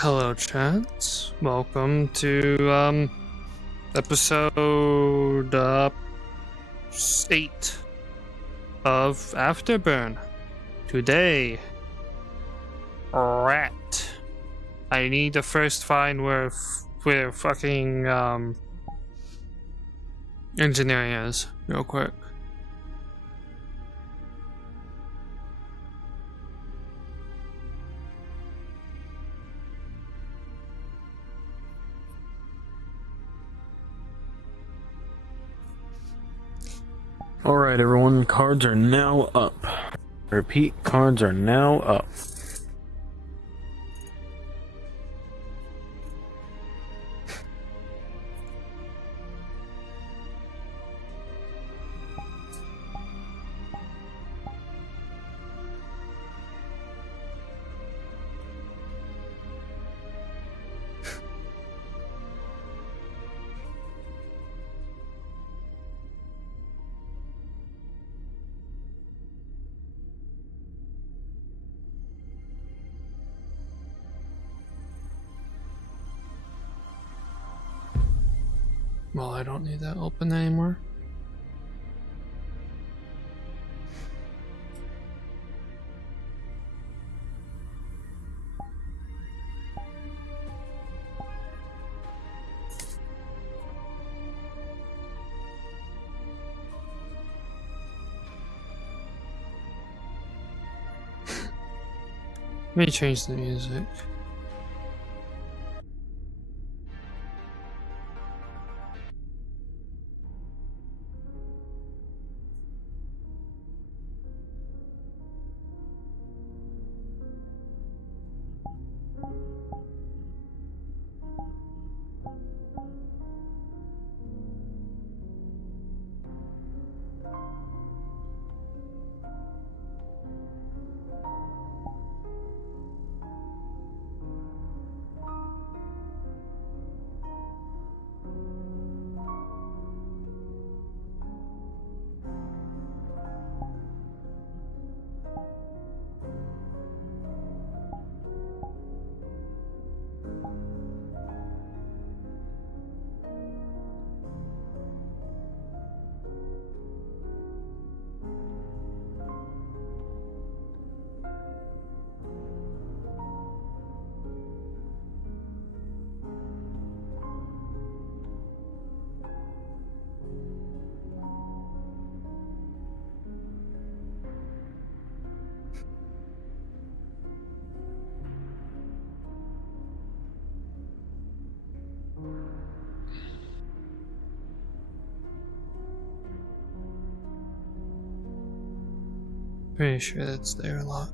Hello, chat. Welcome to episode 8 of Afterburn. Today, rat. I need to first find where fucking engineering is, real quick. Alright everyone, cards are now up. Repeat, cards are now up. Well, I don't need that open anymore. Let me change the music. Pretty sure that's their lock.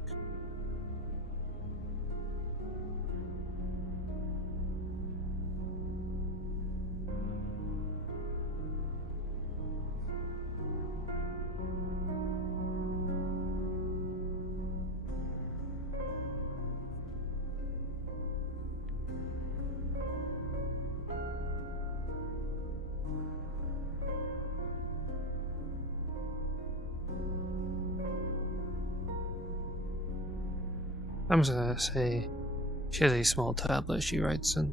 I'm just gonna say she has a small tablet she writes in.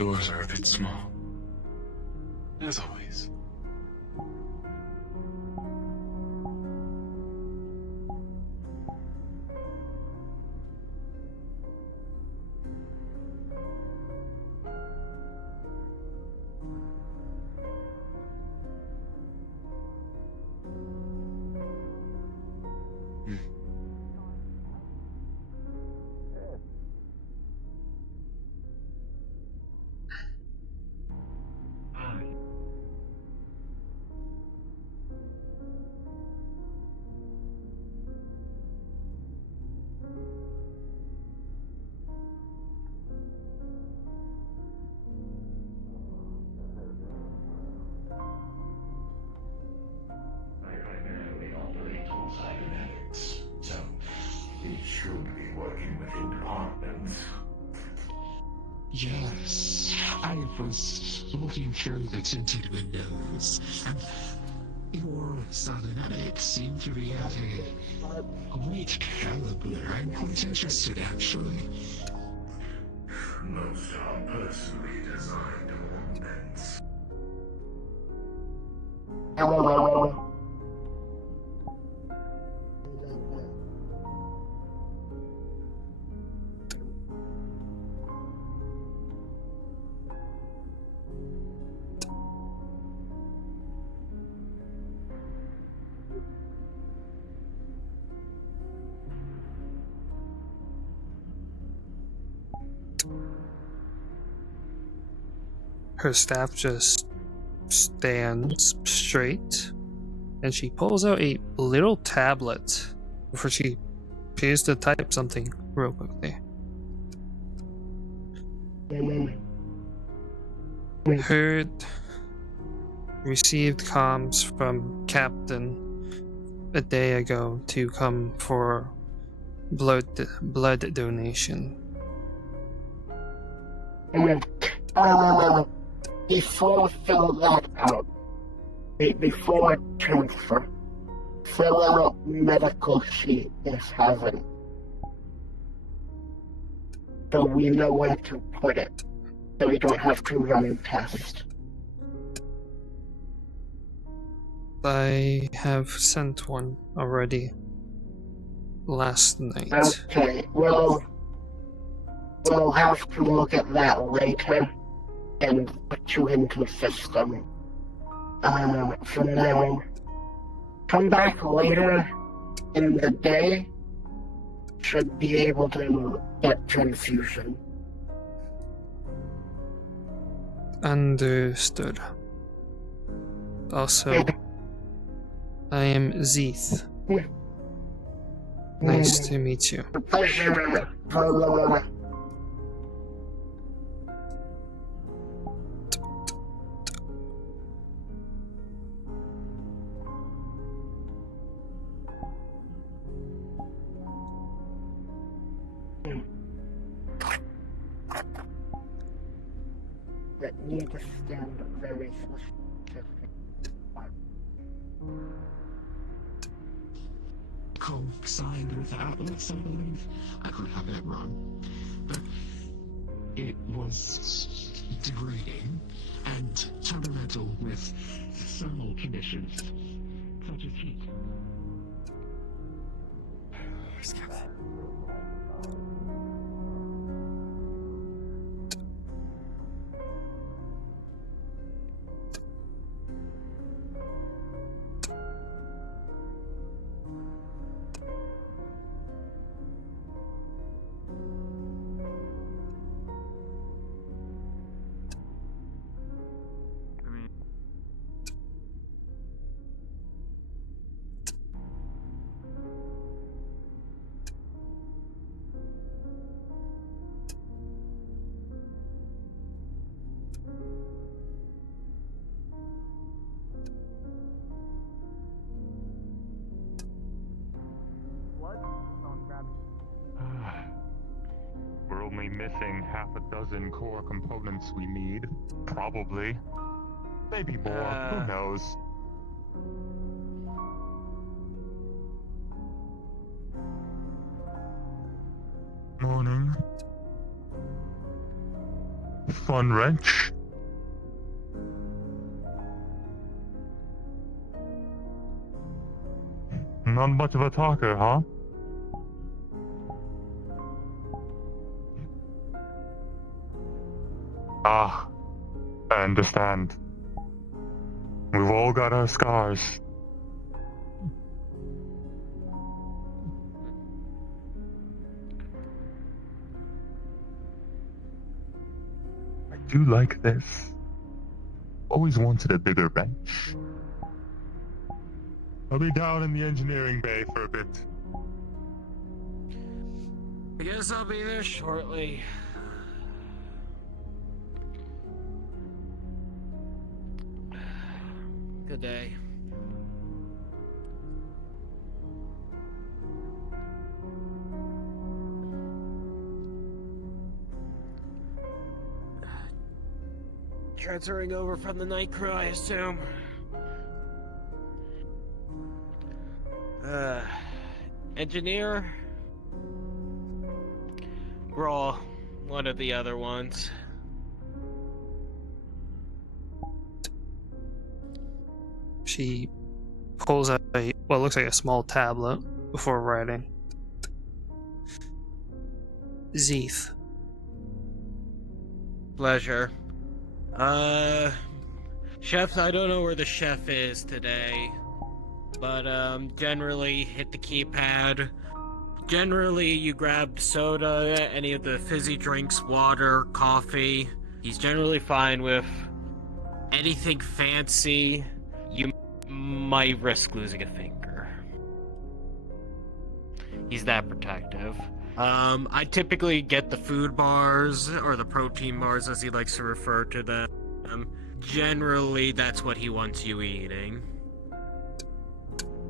doors are a bit small. As always. I primarily operate on cybernetics, so we should be working within departments. Yes, I was looking through the tinted windows, and your cybernetics seem to be at a great caliber. I'm quite interested, actually. Most are personally designed ornaments. Her staff just stands straight, and she pulls out a little tablet before she appears to type something real quickly. Heard, received comms from Captain a day ago to come for blood donation. Before fill that out, before transfer, fill out medical sheet is heaven. So we know where to put it, so we don't have to run a test. I have sent one already last night. Okay, we'll have to look at that later and put you into the system. For now, come back later in the day, should be able to get transfusion. Understood. Also, I am Zith. Nice to meet you. Pleasure. That need to stand very specific. Co-signed with Atlas, I believe. I could have it wrong, but it was degrading and temperamental with thermal conditions, such as heat. We're only missing half a dozen core components we need. Probably. Maybe more. Who knows? Morning. fun wrench. Not much of a talker, huh? Ah, I understand. We've all got our scars. I do like this. Always wanted a bigger bench. I'll be down in the engineering bay for a bit. I guess I'll be there shortly. Good day. Transferring over from the night crew, I assume. Engineer? Raw, one of the other ones. She pulls out what looks like a small tablet before writing. Zith. Pleasure. Chef, I don't know where the chef is today, but generally hit the keypad. Generally, you grab soda, any of the fizzy drinks, water, coffee. He's generally fine with anything fancy. You might risk losing a finger. He's that protective. I typically get the food bars, or the protein bars as he likes to refer to them. Generally, that's what he wants you eating.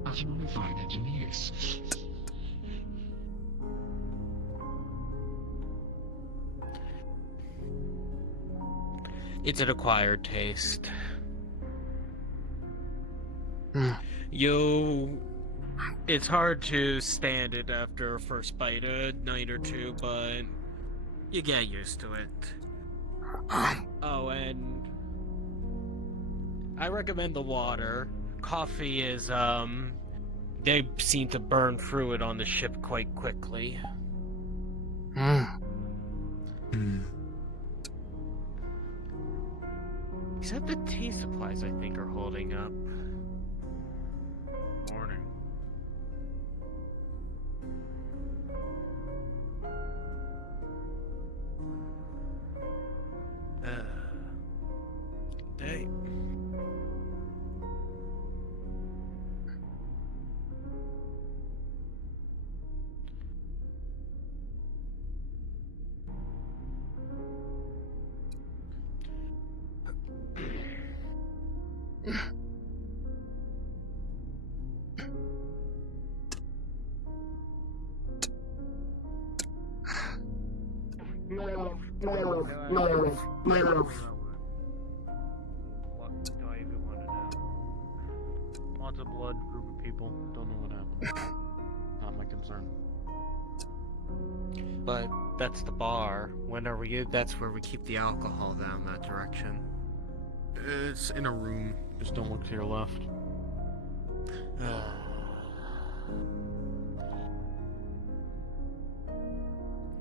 That's really fine engineers. It's an acquired taste. It's hard to stand it after a first bite, a night or two, but you get used to it. Oh, and I recommend the water. Coffee is, they seem to burn through it on the ship quite quickly. Except the tea supplies, I think, are holding up. Morning. Day. What do I even want to know? Lots of blood, group of people, don't know what happened. Not my concern. But that's the bar. When are we? That's where we keep the alcohol down that direction. It's in a room. Just don't look to your left.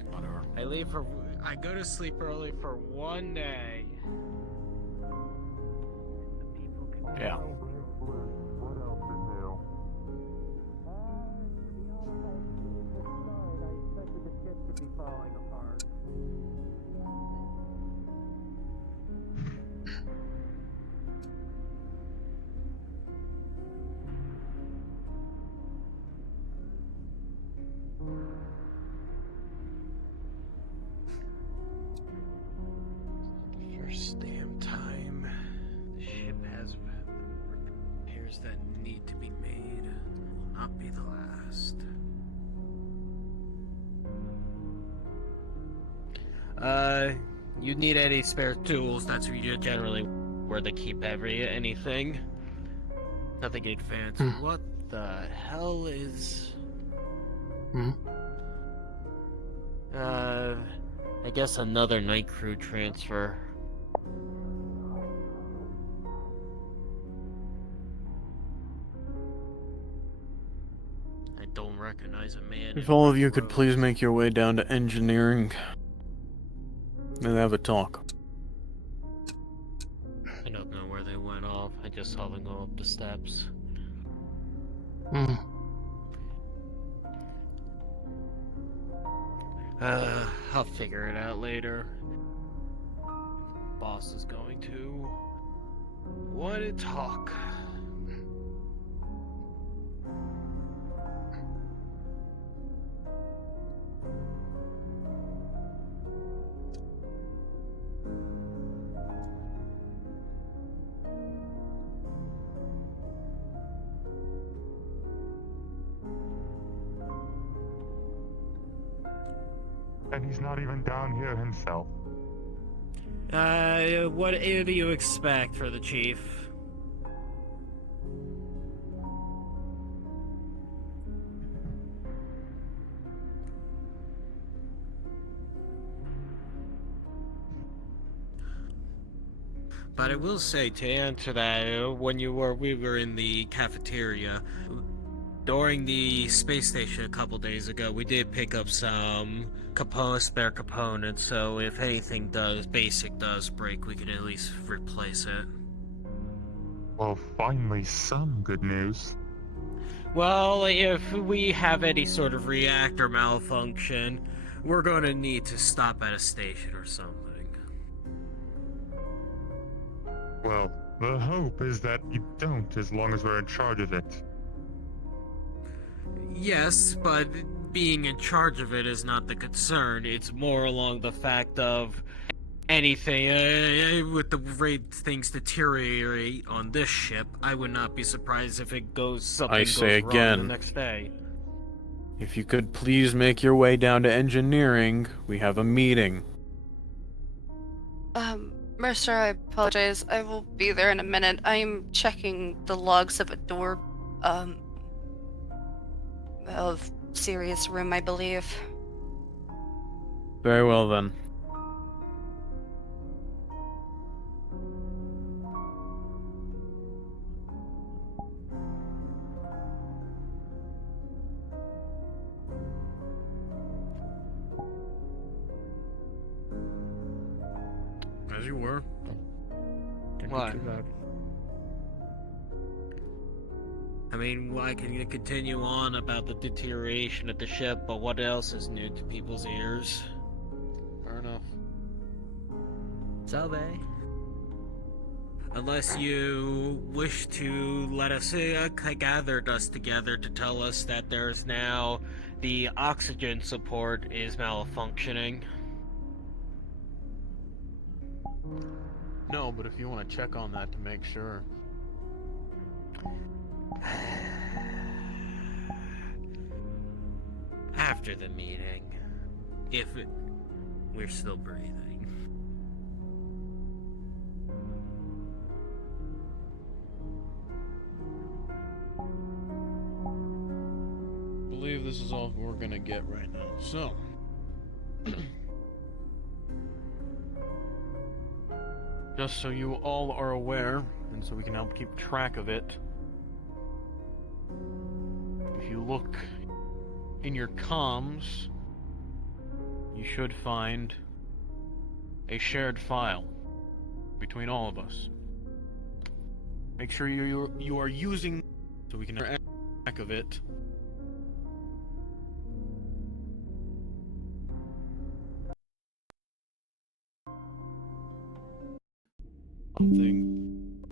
Whatever. I go to sleep early for one day. Yeah. What else is new? First damn time the ship has repairs that need to be made will not be the last. You need any spare tools? That's generally where they keep anything. Nothing advanced. What the hell is? I guess another night crew transfer. recognize a man. If in all one of you the could please roads. make your way down to engineering and have a talk. I don't know where they went off. I just saw them go up the steps. Hmm. I'll figure it out later. Boss is going to want to talk. And he's not even down here himself. What do you expect for the chief? But I will say, to answer that, when we were in the cafeteria, during the space station a couple days ago, we did pick up some spare components, so if anything basic does break, we can at least replace it. Well, finally some good news. Well, if we have any sort of reactor malfunction, we're going to need to stop at a station or something. Well, the hope is that you don't as long as we're in charge of it. Yes, but being in charge of it is not the concern. It's more along the fact of anything, with the rate things deteriorate on this ship, I would not be surprised if something I goes say wrong again, the next day. if you could please make your way down to engineering, we have a meeting. Mercer, I apologize. I will be there in a minute. I'm checking the logs of a door, of Sirius' room, I believe. Very well then. As you were. Didn't What? do too bad. I mean, I can continue on about the deterioration of the ship, but what else is new to people's ears? Fair enough. Salve. Unless you wish to let us gathered us together to tell us that there's now the oxygen support is malfunctioning. No, but if you want to check on that to make sure. After the meeting, we're still breathing. I believe this is all we're gonna get right now. So. Just so you all are aware, and so we can help keep track of it. If you look in your comms, you should find a shared file between all of us. Make sure you are using so we can keep track of it. Thing.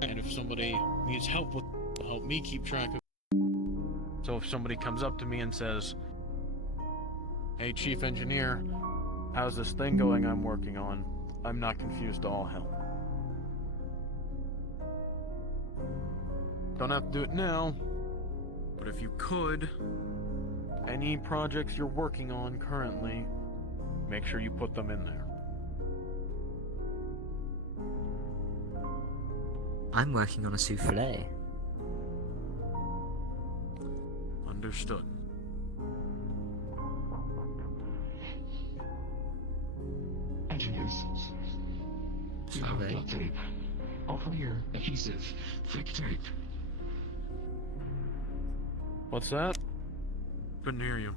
And if somebody needs help with, help me keep track of. So if somebody comes up to me and says, "Hey, Chief Engineer, how's this thing going I'm working on?" I'm not confused to all hell. Don't have to do it now, but if you could, any projects you're working on currently, make sure you put them in there. I'm working on a souffle. Understood. Engineers. Salve. Duct tape. Over here. Adhesive. Thick tape. What's that? Couldn't hear you.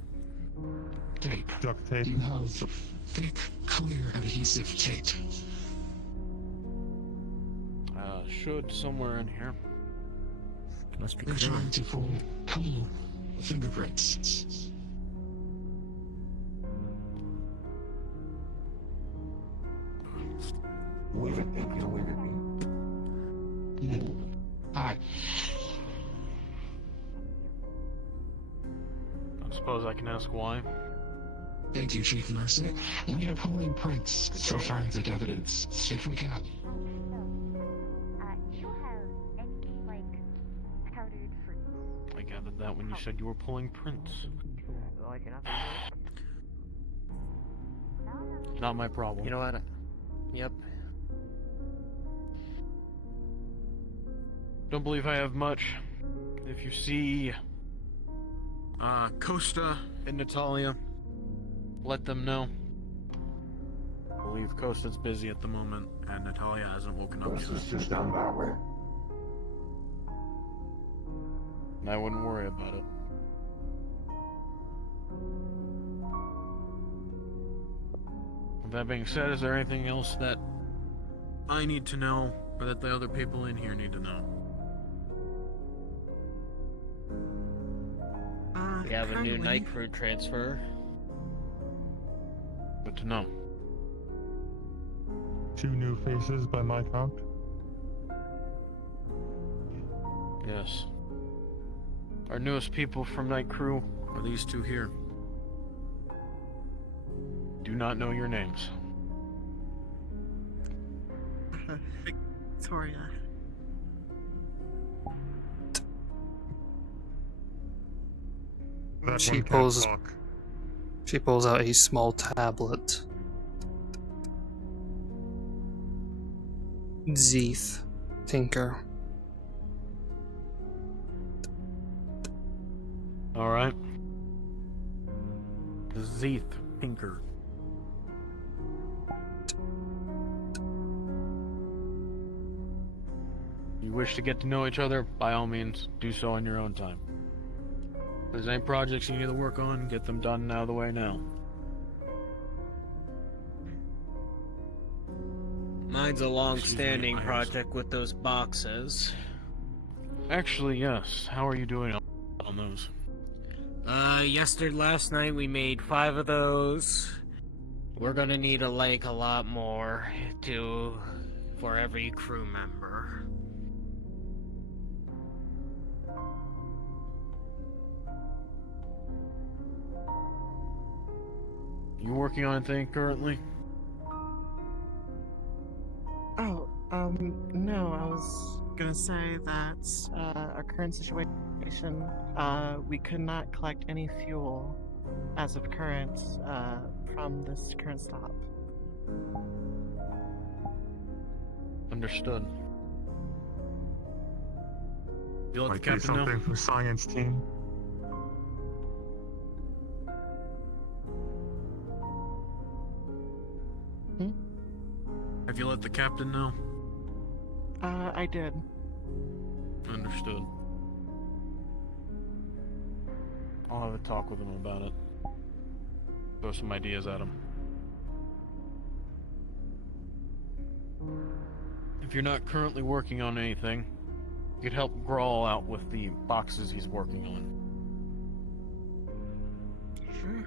Tape. Duct tape. You have thick, clear, adhesive tape. Should somewhere in here. Must be They're clear. trying to pull fingerprints. Wave at me, you know, wave at me. Hi. I suppose I can ask why. Thank you, Chief Mercer. We are pulling prints for forensic evidence, if we can. Do you have any, like, powdered fruits? I gathered that when you said you were pulling prints. Not my problem. You know what? Yep. Don't believe I have much. If you see Costa and Natalia, let them know. I believe Costa's busy at the moment, and Natalia hasn't woken up My yet. sister's down that way. And I wouldn't worry about it. With that being said, is there anything else that I need to know, or that the other people in here need to know? We have a new night crew transfer. Good to know. 2 new faces by my count. Yes. Our newest people from night crew are these two here. Do not know your names. Victoria. That She one can't pulls. talk. She pulls out a small tablet. Zith, Tinker. Alright. Zith, Tinker. You wish to get to know each other, by all means, do so on your own time. If there's any projects you need to work on, get them done out of the way now. Mine's a long-standing project with those boxes. Actually, yes. How are you doing on those? Last night we made 5 of those. We're gonna need a lot more for every crew member. You working on anything currently? Oh, no, I was gonna say that, our current situation, we could not collect any fuel as of current, from this current stop. Understood. You let Might the be captain know? something from science team. Have you let the captain know? I did. Understood. I'll have a talk with him about it. Throw some ideas at him. If you're not currently working on anything, you could help Grawl out with the boxes he's working on. Sure.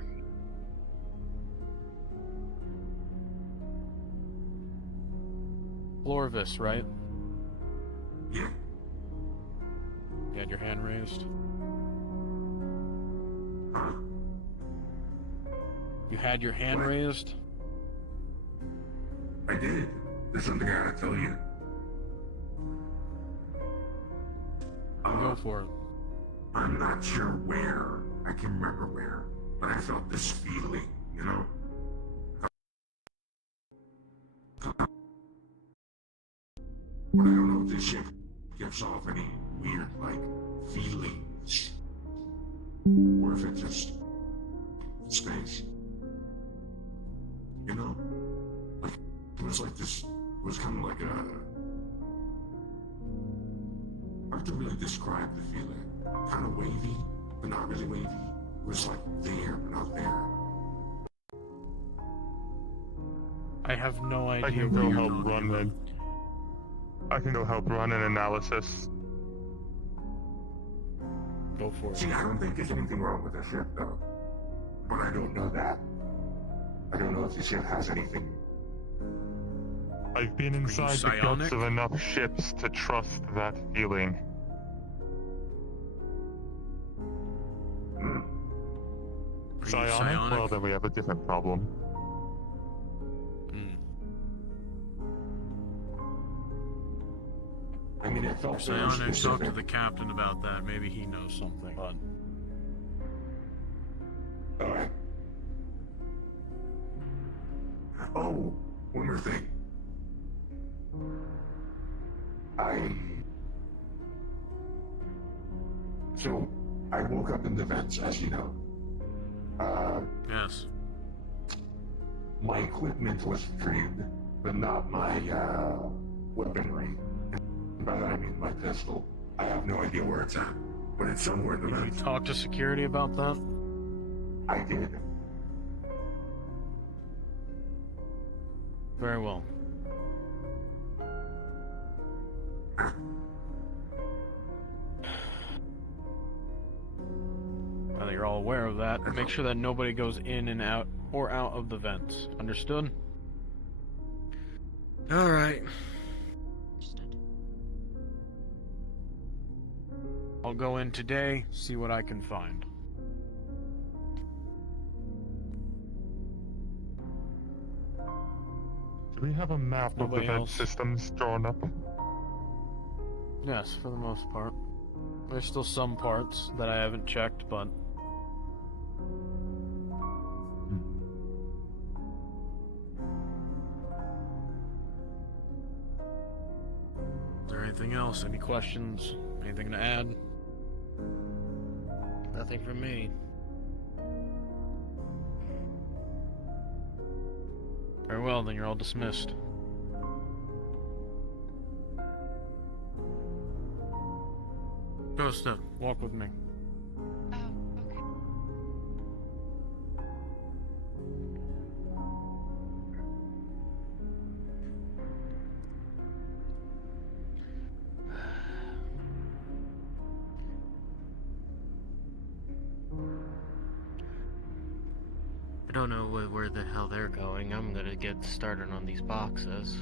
Florvis, right? Yeah. You had your hand raised? Huh? You had your hand What? raised? I did. There's something I gotta tell you. Go for it. I'm not sure where. I can remember where. But I felt this feeling, you know? But I don't know if this ship gives off any weird, like, feelings. Or if it just stinks. You know? Like, it was like this, it was kind of like a... Hard to really describe the feeling. Kind of wavy, but not really wavy. It was like there, but not there. I have no idea. I can what go you're help talking run about. an. I can go help run an analysis. Go for it. See, I don't think there's anything wrong with the ship, though. But I don't know that. I don't know if the ship has anything. I've been inside the guts psionic? of enough ships to trust that feeling. Hmm. Are you Psionic? Well, then we have a different problem. Hmm. I mean, it felt very Psionic, talk to specific. the captain about that. Maybe he knows something. But Alright. Oh, one more thing. So, I woke up in the vents, as you know. yes. My equipment was retrieved, but not my, weaponry. By that I mean my pistol. I have no idea where it's at, but it's somewhere in the Did you vents. talk to security about that? I did. Very well. Now that you're all aware of that, make sure that nobody goes in and out or out of the vents. Understood? Alright. I'll go in today, see what I can find. Do we have a map of the Nobody vent else? systems drawn up? Yes, for the most part. There's still some parts that I haven't checked, but is there anything else? Any questions? Anything to add? Nothing from me. Very well, then you're all dismissed. Costa, walk with me. Oh, okay. I don't know where the hell they're going. I'm gonna get started on these boxes.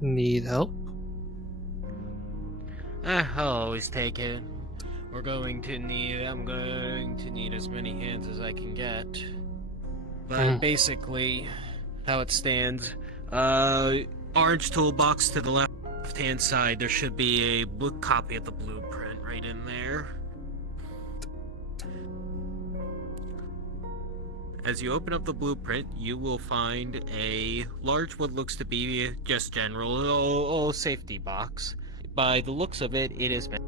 Need help? I'll always take it. I'm going to need as many hands as I can get. But basically, how it stands, orange toolbox to the left-hand side, there should be a book copy of the blueprint right in there. As you open up the blueprint, you will find a large, what looks to be just general safety box. By the looks of it, it is meant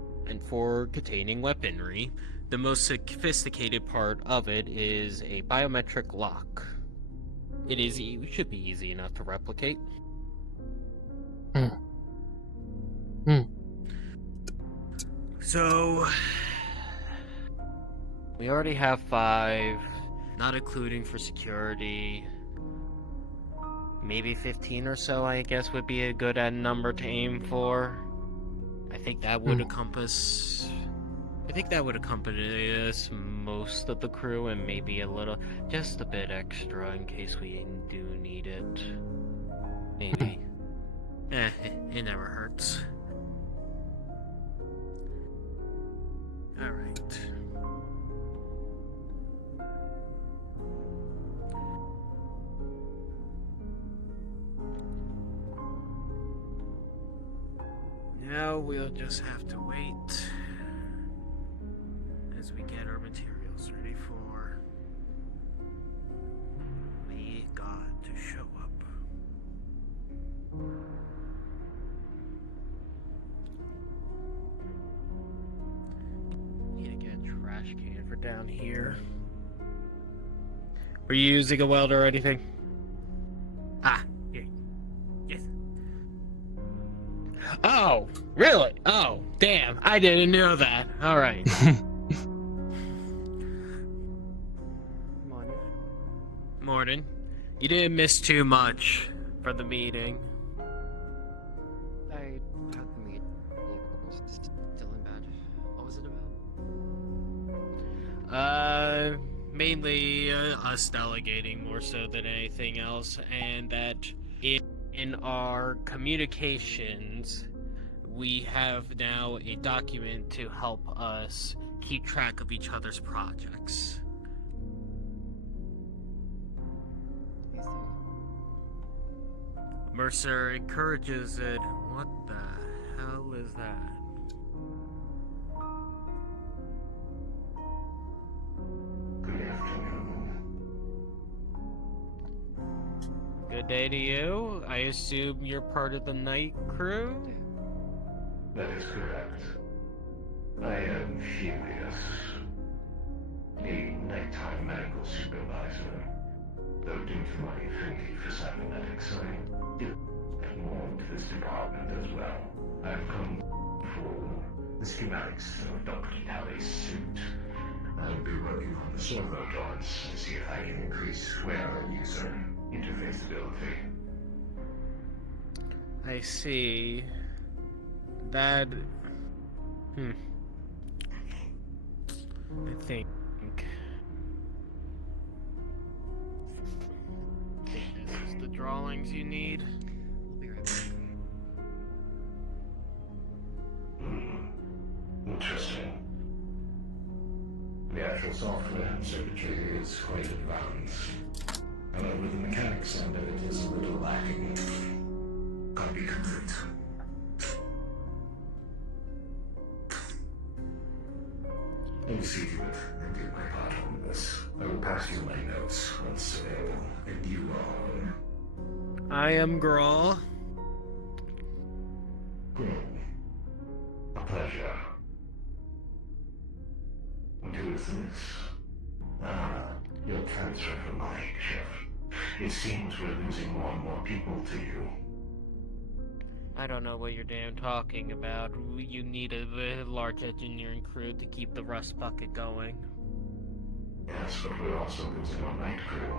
for containing weaponry. The most sophisticated part of it is a biometric lock. It should be easy enough to replicate. So, we already have 5, not including for security. Maybe 15 or so, I guess, would be a good number to aim for. I think that would encompass most of the crew, and maybe just a bit extra in case we do need it. Maybe. It never hurts. Alright. Now we'll just have to wait as we get our materials ready for the god to show up. Need to get a trash can for down here. Were you using a welder or anything? Ah, here. Yes. Oh, really? Oh, damn. I didn't know that. All right. Morning. Morning. You didn't miss too much for the meeting. I had the meeting. Still in bed. What was it about? Mainly us delegating more so than anything else, and that in our communications, we have now a document to help us keep track of each other's projects. I see. Mercer encourages it. What the hell is that? Good afternoon. Good day to you. I assume you're part of the night crew? That is correct. I am Furious, a nighttime medical supervisor. Though due to my affinity for cybernetics, I did more to this department as well. I've come for the schematics of Dr. Talley's suit. I'll be working on the servo joints to see if I can increase wearer-user interfaceability. I see. That... I think... This is the drawings you need. We'll be right back. Interesting. The actual software and circuitry is quite advanced. However, the mechanics end of it is a little lacking. Can't be complete. I will see to it and do my part on this. I will pass you my notes once available. And you are... I am Grawl. A pleasure. And who is this? Ah, your transfer from my chef. It seems we're losing more and more people to you. I don't know what you're damn talking about. You need a large engineering crew to keep the rust bucket going. Yes, but we're also losing our night crew.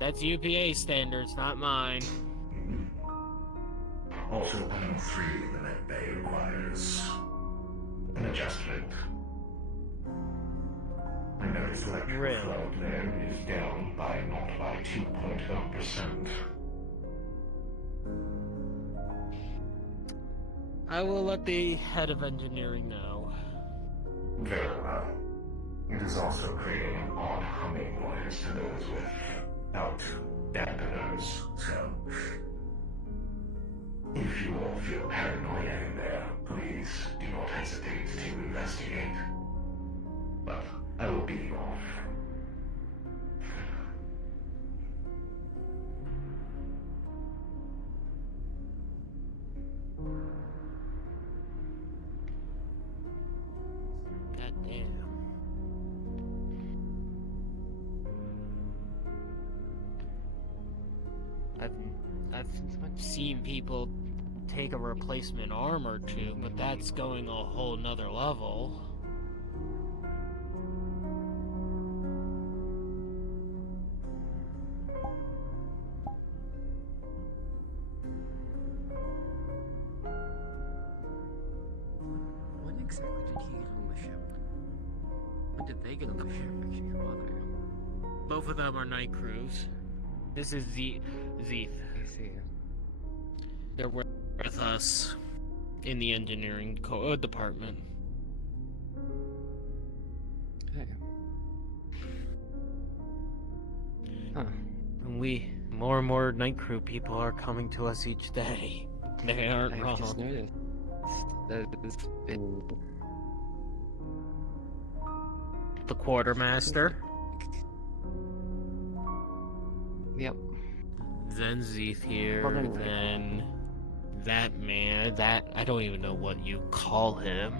That's UPA standards, not mine. Also, panel 3 in the net bay requires an adjustment. I noticed electrical flow there is down by 2.0%. I will let the head of engineering know. Very well. It is also creating an odd humming noise to those without dampeners, so... If you all feel paranoia in there, please do not hesitate to investigate. But I will be off. God damn. I've seen people take a replacement arm or two, but that's going a whole nother level. When exactly did he get on the ship? When did they get on the ship? Actually, who are they? Both of them are night crews. This is Zith. I see. They're with us in the engineering department. Hey. Huh. And more and more night crew people are coming to us each day. They aren't I've wrong. just noticed that it's been... The quartermaster. Yep. Then Zith here. Well, anyway. Then that man. That I don't even know what you call him.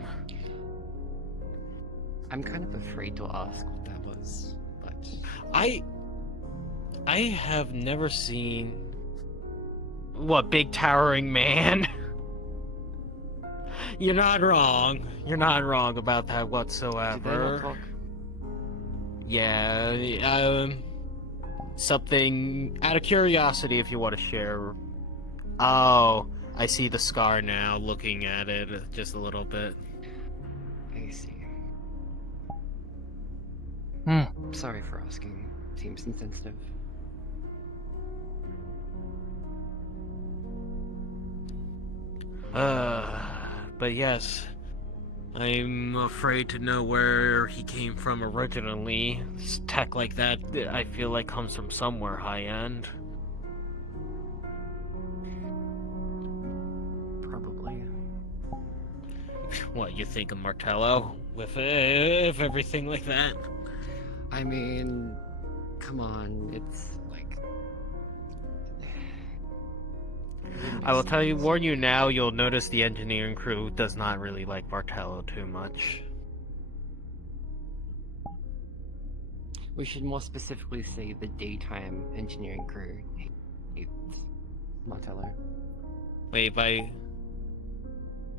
I'm kind of afraid to ask what that was, but... I have never seen... What, big towering man? You're not wrong. You're not wrong about that whatsoever. Did they not talk? Yeah, something out of curiosity if you want to share. Oh, I see the scar now, looking at it just a little bit. I see. Sorry for asking. Seems insensitive. But yes, I'm afraid to know where he came from originally. Tech like that, I feel like comes from somewhere high-end. Probably. What, you think of Martello? With everything like that? I mean, come on, it's like... I will tell you, warn you now, you'll notice the engineering crew does not really like Martello too much. We should more specifically say the daytime engineering crew hates Martello. Wait,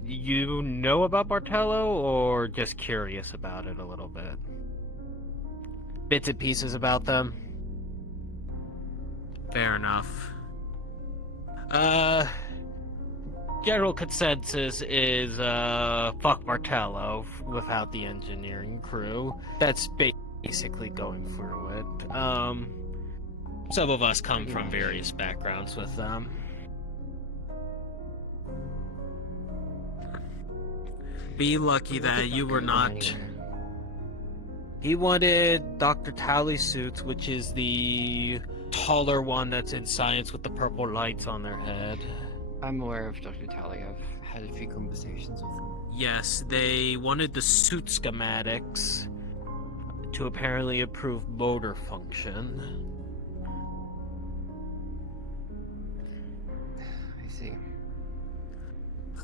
you know about Martello, or just curious about it a little bit? Bits and pieces about them? Fair enough. General consensus is, fuck Martello without the engineering crew. That's basically going through it. Some of us come from various backgrounds with them. Be lucky that you were not... He wanted Dr. Talley's suits, which is the taller one that's in science with the purple lights on their head. I'm aware of Dr. Talley. I've had a few conversations with him. Yes, they wanted the suit schematics to apparently improve motor function. I see.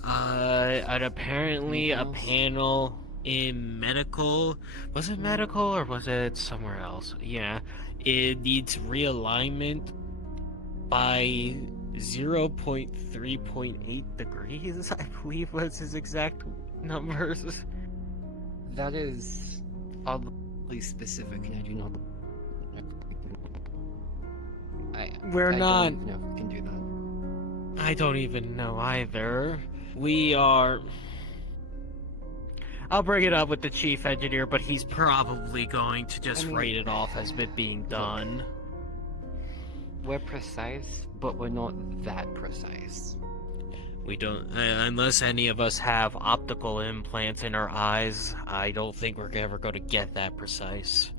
And apparently a panel in medical... Was it medical or was it somewhere else? Yeah. It needs realignment by 0.3.8 degrees, I believe was his exact numbers. That is oddly specific, and I do not... I don't even know if we can do that. I don't even know either. We are... I'll bring it up with the chief engineer, but he's probably going to just write it off as it being done. We're precise, but we're not that precise. We don't... unless any of us have optical implants in our eyes, I don't think we're ever going to get that precise.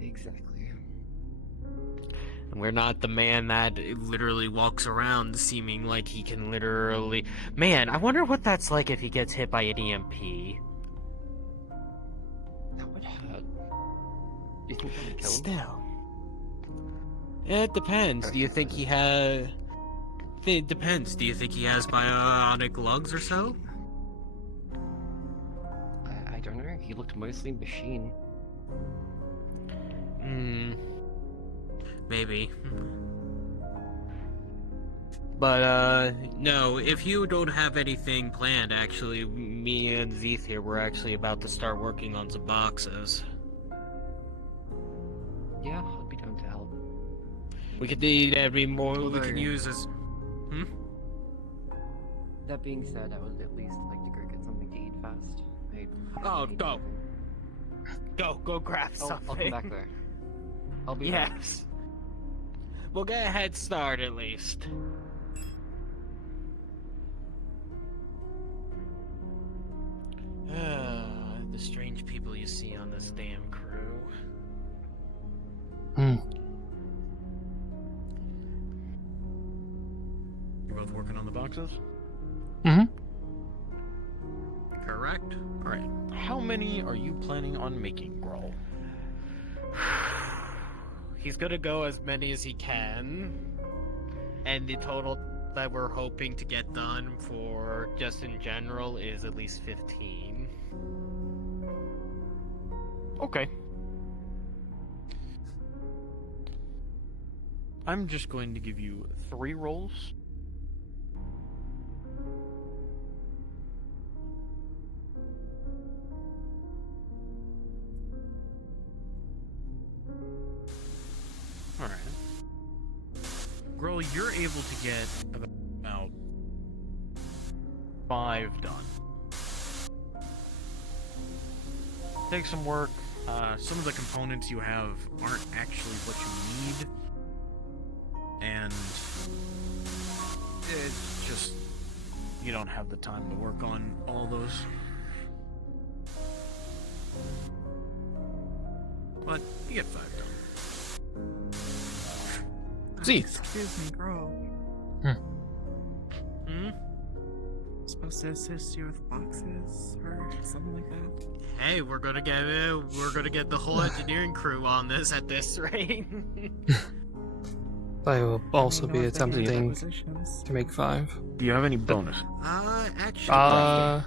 Exactly. We're not the man that literally walks around seeming like he can literally... Man, I wonder what that's like if he gets hit by an EMP. That would hurt. You think that would kill him? Still. It depends. Do you think he has... It depends. Do you think he has bionic lungs or so? I don't know. He looked mostly machine. Maybe. But, no, if you don't have anything planned, actually, me and Zith here, we're actually about to start working on some boxes. Yeah, I'll be down to help. We could need every more we can use as... That being said, I would at least like to go get something to eat fast. Go! Go grab something. I'll come back there. I'll be back. Yes. We'll get a head start at least. The strange people you see on this damn crew. You're both working on the boxes? Correct? Alright. How many are you planning on making, Grohl? He's gonna go as many as he can. And the total that we're hoping to get done for just in general is at least 15. Okay. I'm just going to give you 3 rolls. Alright. Girl, you're able to get about 5 done. Take some work. Some of the components you have aren't actually what you need. And it's just, you don't have the time to work on all those. But you get 5 done. Zith. Excuse me, girl. Hmm? Supposed to assist you with boxes or something like that. Hey, we're gonna get the whole engineering crew on this at this rate. I will also be if they need attempting acquisitions. to make 5. Do you have any bonus? Actually.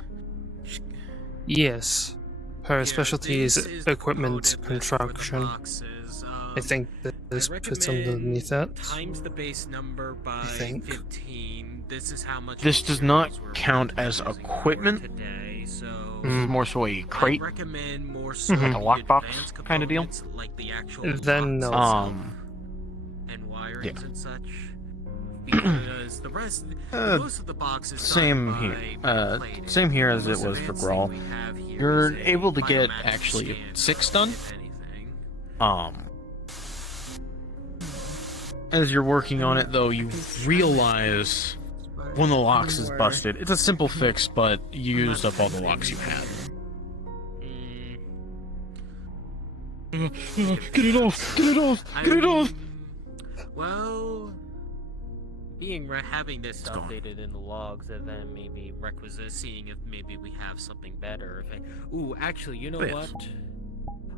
Yes. Her specialty is this the equipment code for the construction. boxes. I think that this fits underneath that. Times the base number by think. 15. This is how much. This does not materials we're count as using for equipment. today, so This is more so a crate, I recommend more so like a the lockbox advanced kind of deal. components, like the actual Then no. lock itself and wirings and such. Because the rest, most of the boxes. Same here. Same here as it was for Grawl. You're able to get actually 6 done. As you're working on it, though, you realize one of the locks is busted. It's a simple fix, but you used up all the locks you had. Get it off! Get it off! Get it off! Well, having this updated in the logs, and then maybe seeing if maybe we have something better. Ooh, actually, you know what?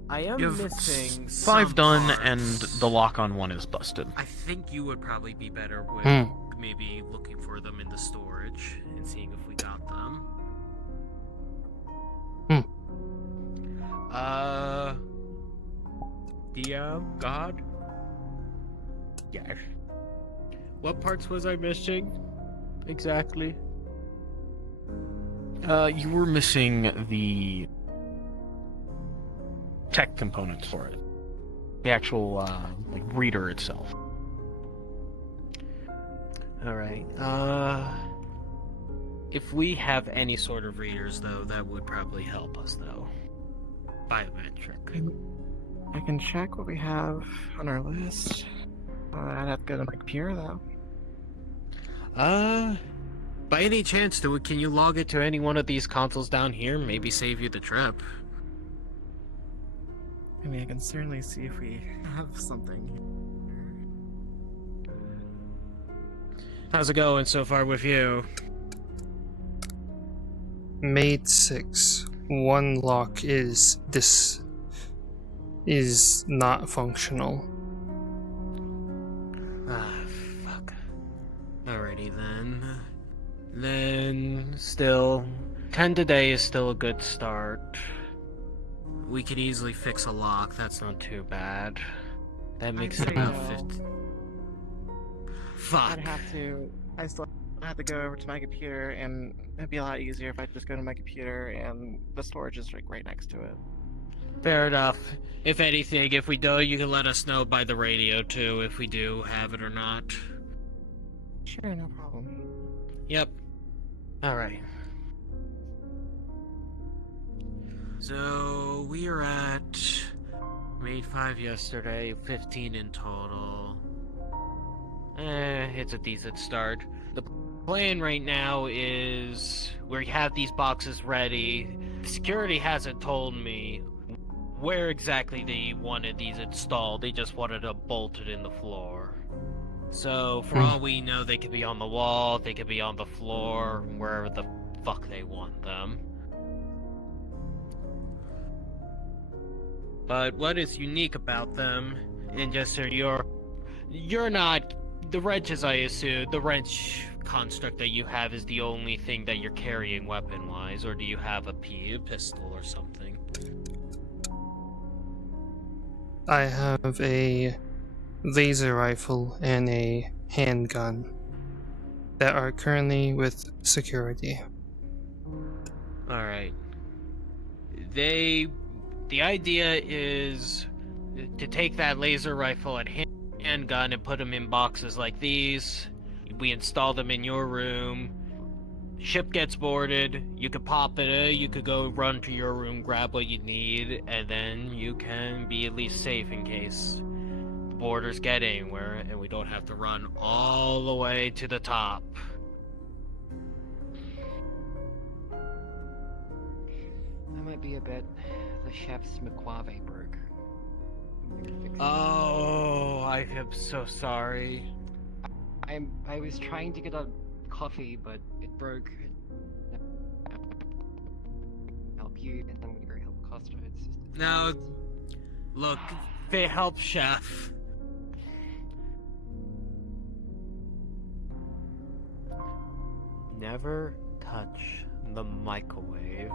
I am You have missing 5 done, parts. and the lock on one is busted. I think you would probably be better with maybe looking for them in the storage and seeing if we got them. DM God. Yes. What parts was I missing? Exactly. You were missing the tech components for it. The actual, like, reader itself. Alright, if we have any sort of readers, though, that would probably help us, though. Biometric. I can check what we have on our list. I'd have to go to my computer, though. By any chance, can you log it to any one of these consoles down here? Maybe save you the trip. I mean, I can certainly see if we have something. How's it going so far with you? Made 6. One lock is not functional. Fuck. Alrighty then still 10 today is still a good start. We could easily fix a lock, that's not too bad. That makes it about 50. Fuck. I still have to go over to my computer, and it'd be a lot easier if I just go to my computer and the storage is like right next to it. Fair enough. If anything, if we do, you can let us know by the radio too, if we do have it or not. Sure, no problem. Yep. Alright. So, we are at... Made 5 yesterday, 15 in total. It's a decent start. The plan right now is... we have these boxes ready. Security hasn't told me where exactly they wanted these installed. They just wanted them bolted in the floor. So, for all we know, they could be on the wall, they could be on the floor, wherever the fuck they want them. But what is unique about them, and just so you're not, the wrenches, I assume, the wrench construct that you have is the only thing that you're carrying weapon-wise, or do you have a pistol or something? I have a laser rifle and a handgun that are currently with security. Alright. The idea is to take that laser rifle and handgun and put them in boxes like these. We install them in your room. Ship gets boarded. You could pop it. You could go run to your room, grab what you need, and then you can be at least safe in case the boarders get anywhere, and we don't have to run all the way to the top. That might be a bit. The chef's McQuave broke. Oh, I am so sorry. I was trying to get a coffee, but it broke. Help you, and then we go help Costa. It's just. Now, look, they help Chef. Never touch the microwave.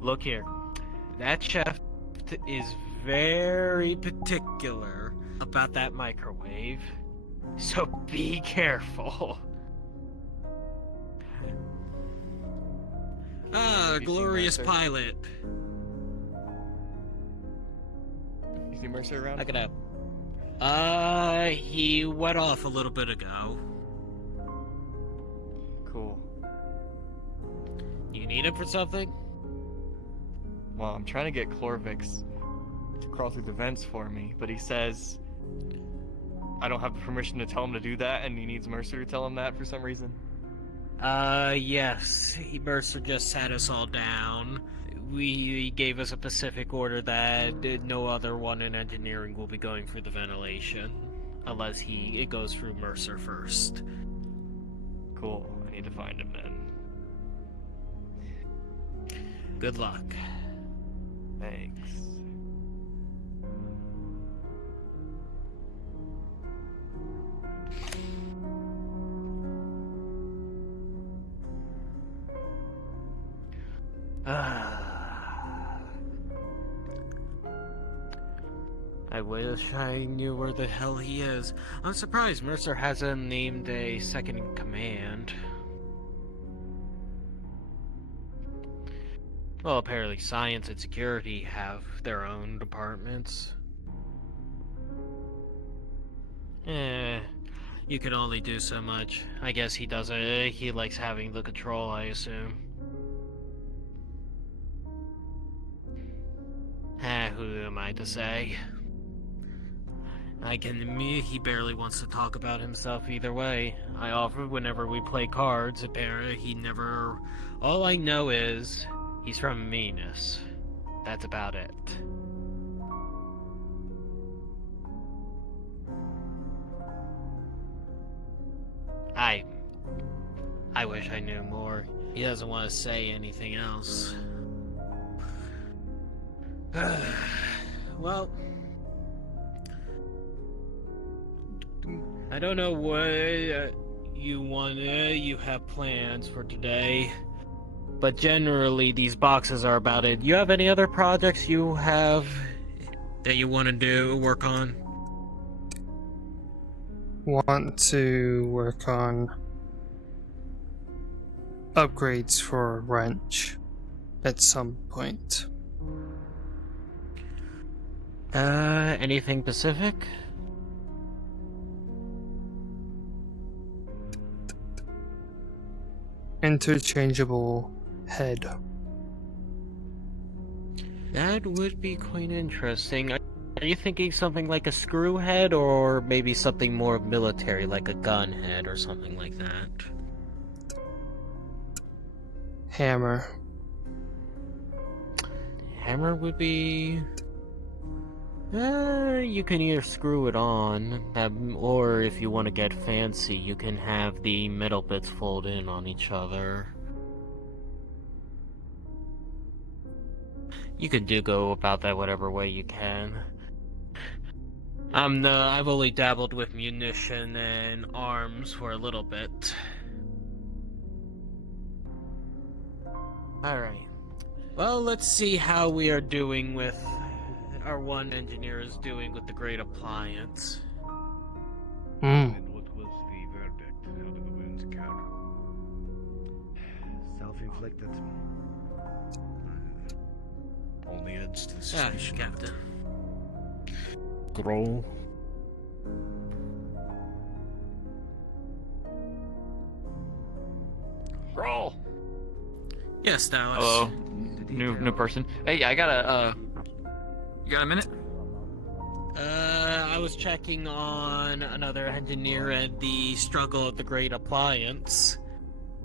Look here. That chef is very particular about that microwave, so be careful. Ah, glorious pilot. You see Mercer around? Look it up. He went off a little bit ago. Cool. You need him for something? Well, I'm trying to get Chlorvix to crawl through the vents for me, but he says I don't have the permission to tell him to do that, and he needs Mercer to tell him that for some reason. Yes. Mercer just sat us all down. He gave us a specific order that no other one in engineering will be going through the ventilation, unless it goes through Mercer first. Cool. I need to find him then. Good luck. Thanks. I wish I knew where the hell he is. I'm surprised Mercer hasn't named a second in command. Well, apparently science and security have their own departments. You can only do so much. I guess he doesn't. He likes having the control, I assume. Who am I to say? He barely wants to talk about himself either way. I offer whenever we play cards, apparently he never... All I know is, he's from Venus. That's about it. I wish I knew more. He doesn't want to say anything else. Well... I don't know what you have plans for today, but generally these boxes are about it. You have any other projects you have that you want to work on? Want to work on upgrades for wrench at some point. Anything specific? Interchangeable head. That would be quite interesting. Are you thinking something like a screw head, or maybe something more military, like a gun head or something like that? Hammer. Hammer would be... you can either screw it on, or if you want to get fancy, you can have the metal bits fold in on each other. You could go about that whatever way you can. I've only dabbled with munition and arms for a little bit. Alright. Well, let's see how we are doing with our one engineer is doing with the Great Appliance. Hmm. And what was the verdict? How did the wounds occur? Self-inflicted. Only adds to the Ah, suspicion. Captain. Grow. Roll. Yes, Dallas. Hello, new person. Hey, I got a. You got a minute? I was checking on another engineer and the struggle of the Great Appliance.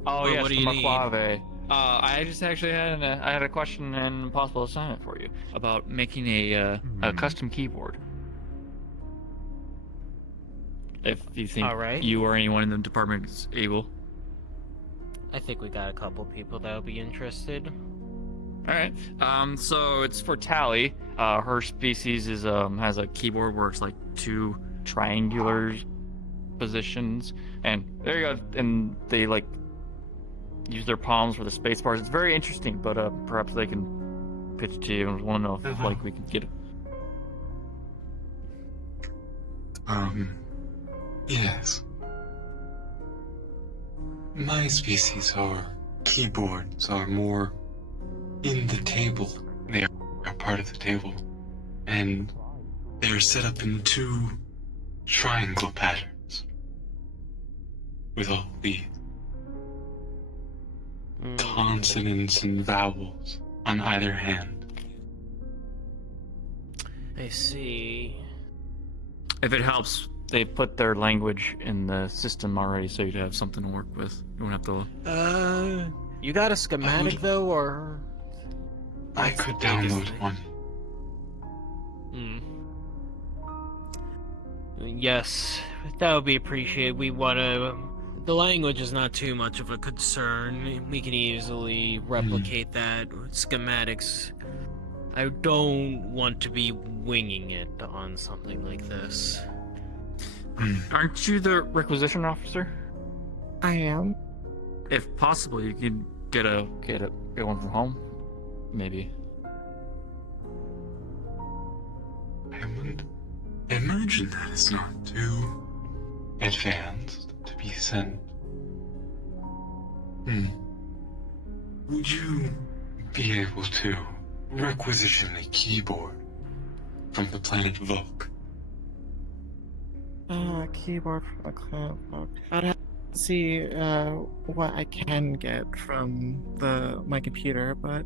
Oh Well, yes, what do the you need? Maclave. I just actually had a question and possible assignment for you about making a custom keyboard. If you think Alright. you or anyone in the department is able. I think we got a couple people that would be interested. All right. So it's for Tally. Her species is has a keyboard where it's like two triangular positions, and there you go. And they like use their palms for the space bars. It's very interesting, but perhaps they can pitch it to you. I want to know if like we can get it. Yes. My species, our keyboards, are more in the table. They are part of the table. And they are set up in two triangle patterns. With all the consonants and vowels on either hand. I see. If it helps, they put their language in the system already, so you'd have something to work with. You won't have to. You got a schematic though, or? I could download one. Yes, that would be appreciated. We want to. The language is not too much of a concern. We can easily replicate that with schematics. I don't want to be winging it on something like this. Aren't you the requisition officer? I am. If possible, you could get one from home, maybe. I would imagine that it's not too advanced to be sent. Would you be able to requisition a keyboard from the planet Volk? Keyboard from a client. I'd have to see what I can get from my computer, but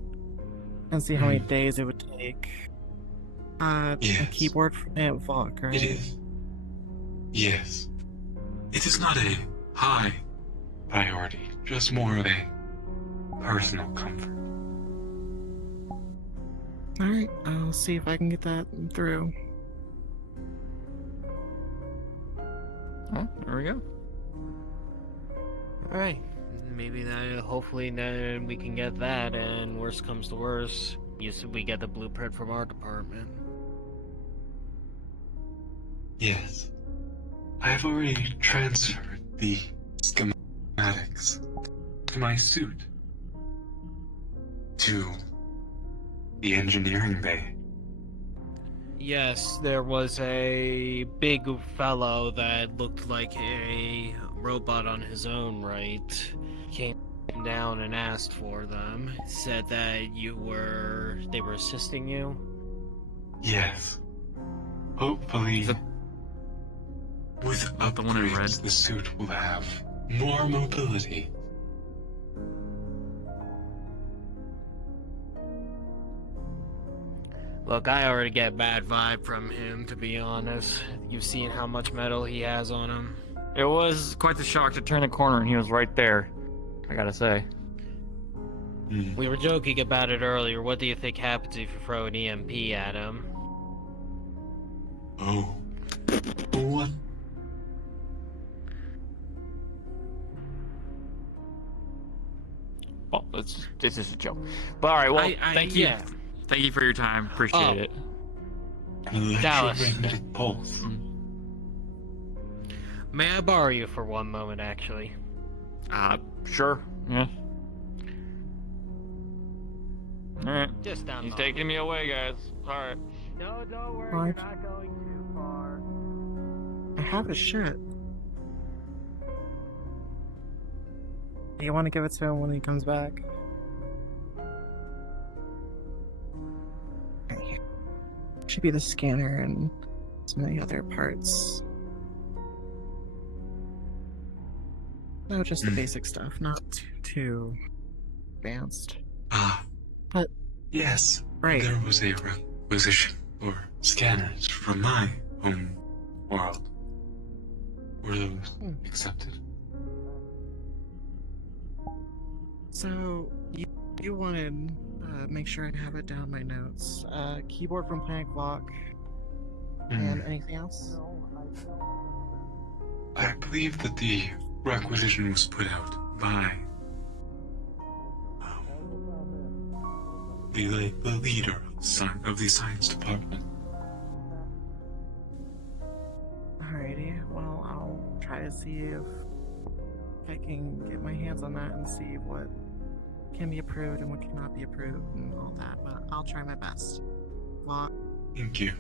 and see how many days it would take. A keyboard from Aunt Volk, right? It is. Yes. It is not a high priority, just more of a personal comfort. Alright, I'll see if I can get that through. Oh, there we go. Alright. Maybe that, hopefully then we can get that, and worst comes to worst, we get the blueprint from our department. Yes. I have already transferred the schematics to my suit. To the engineering bay. Yes, there was a big fellow that looked like a robot on his own right. Came down and asked for them. Said that they were assisting you. Yes. Hopefully, with the one in red? upgrades, the suit will have more mobility. Look, I already get a bad vibe from him, to be honest. You've seen how much metal he has on him. It was quite the shock to turn the corner and he was right there, I gotta say. We were joking about it earlier. What do you think happens if you throw an EMP at him? Oh. What? Well, this is a joke. But alright, well, thank you. Yeah. Thank you for your time. Appreciate it. Dallas. Electromagnetic pulse. May I borrow you for one moment, actually? Sure. Yeah. Alright. Just down He's the taking me away, guys. Alright. No, don't worry, What? you're not going too far. I have his shit. Do you want to give it to him when he comes back? Right here. Should be the scanner and some of the other parts. No, just the basic stuff, not too advanced. But Yes. right. There was a requisition for scanners from my home world. Were those accepted? So you wanted make sure I have it down my notes. Keyboard from Panic Block. And anything else? I believe that the requisition was put out by the leader of the science department. Alrighty, well, I'll try to see if I can get my hands on that and see what can be approved and what cannot be approved and all that, but I'll try my best. Well, Thank you.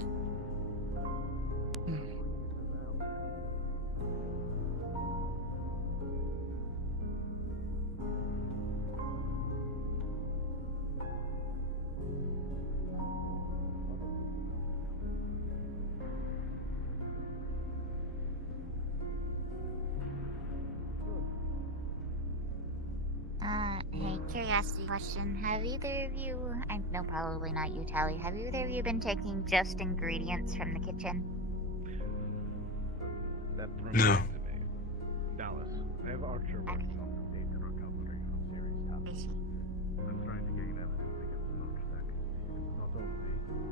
Hey, curiosity question. Have either of you, I know probably not you, Tally, have either of you been taking just ingredients from the kitchen? No. Dallas, I have Archer working on some data recovery from serious topics. I'm trying to gain evidence against Vrchat. Not only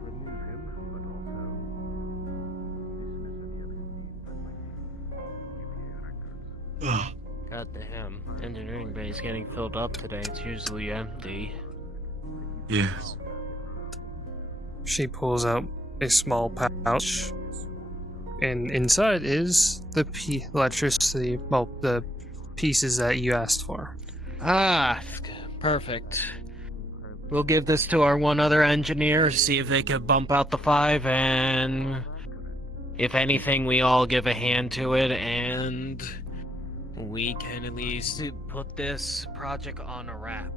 remove him, but also dismiss any evidence that might be UPA records. God damn, engineering bay is getting filled up today. It's usually empty. Yes. She pulls out a small pouch, and inside is the electricity, well, the pieces that you asked for. Ah, perfect. We'll give this to our one other engineer, see if they could bump out the 5, and if anything, we all give a hand to it, and we can at least put this project on a wrap.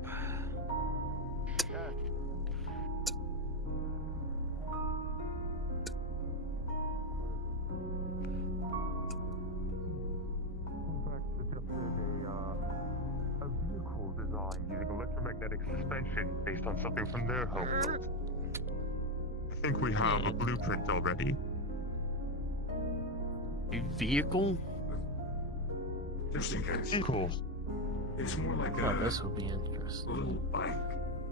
A vehicle design using electromagnetic suspension based on something from their homeworld. I think we have a blueprint already. A vehicle? Just in case. Cool. It's more like Oh, this will be interesting. little bike.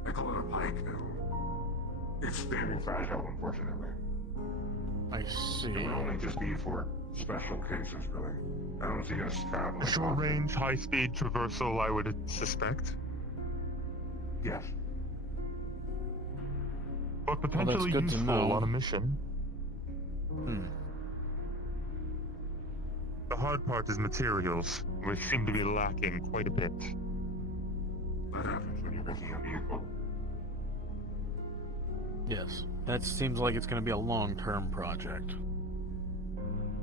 I call it a bike now. It's very fragile, unfortunately. I see. It would only just be for special cases, really. I don't see us traveling. Short range, high speed traversal, I would suspect. Yes. But potentially good to useful know. on a mission. Hmm. The hard part is materials, which seem to be lacking quite a bit. That happens when you're making a vehicle. Yes, that seems like it's going to be a long-term project.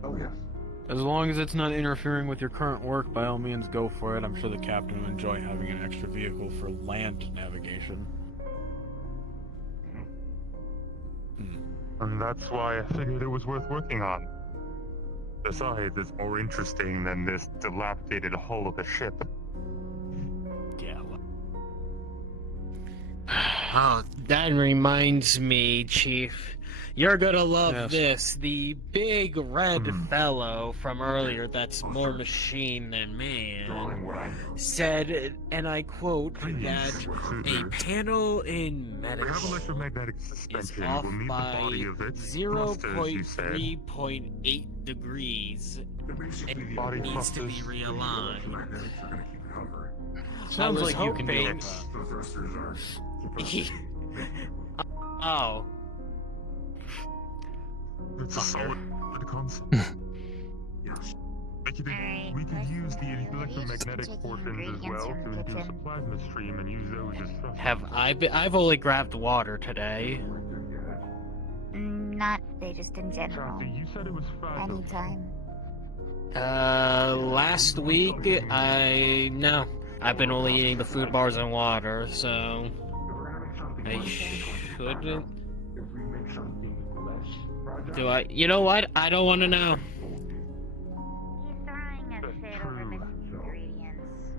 Oh, yes. As long as it's not interfering with your current work, by all means go for it. I'm sure the captain will enjoy having an extra vehicle for land navigation. And that's why I figured it was worth working on. Besides, it's more interesting than this dilapidated hull of a ship. Yeah. Oh, that reminds me, Chief. You're gonna love this. The big red fellow from earlier that's more machine than man said, and I quote, that a panel in We have medical electromagnetic is suspension. off We'll need the by body of it. Thrusters, you said. 0.3.8 degrees and Body needs to be thrusters. realigned. Sounds like you can do hoping- it. Oh. It's a solid concept. Yes. We could use the electromagnetic portions as well to induce a plasma stream and use those as thrusters. I've only grabbed water today. they just in general? Shasta, you said it was fragile. Anytime. Last week, no. I've been only eating the food bars and water, so I shouldn't. Do I? You know what? I don't want to know. He's throwing a fit over missing ingredients.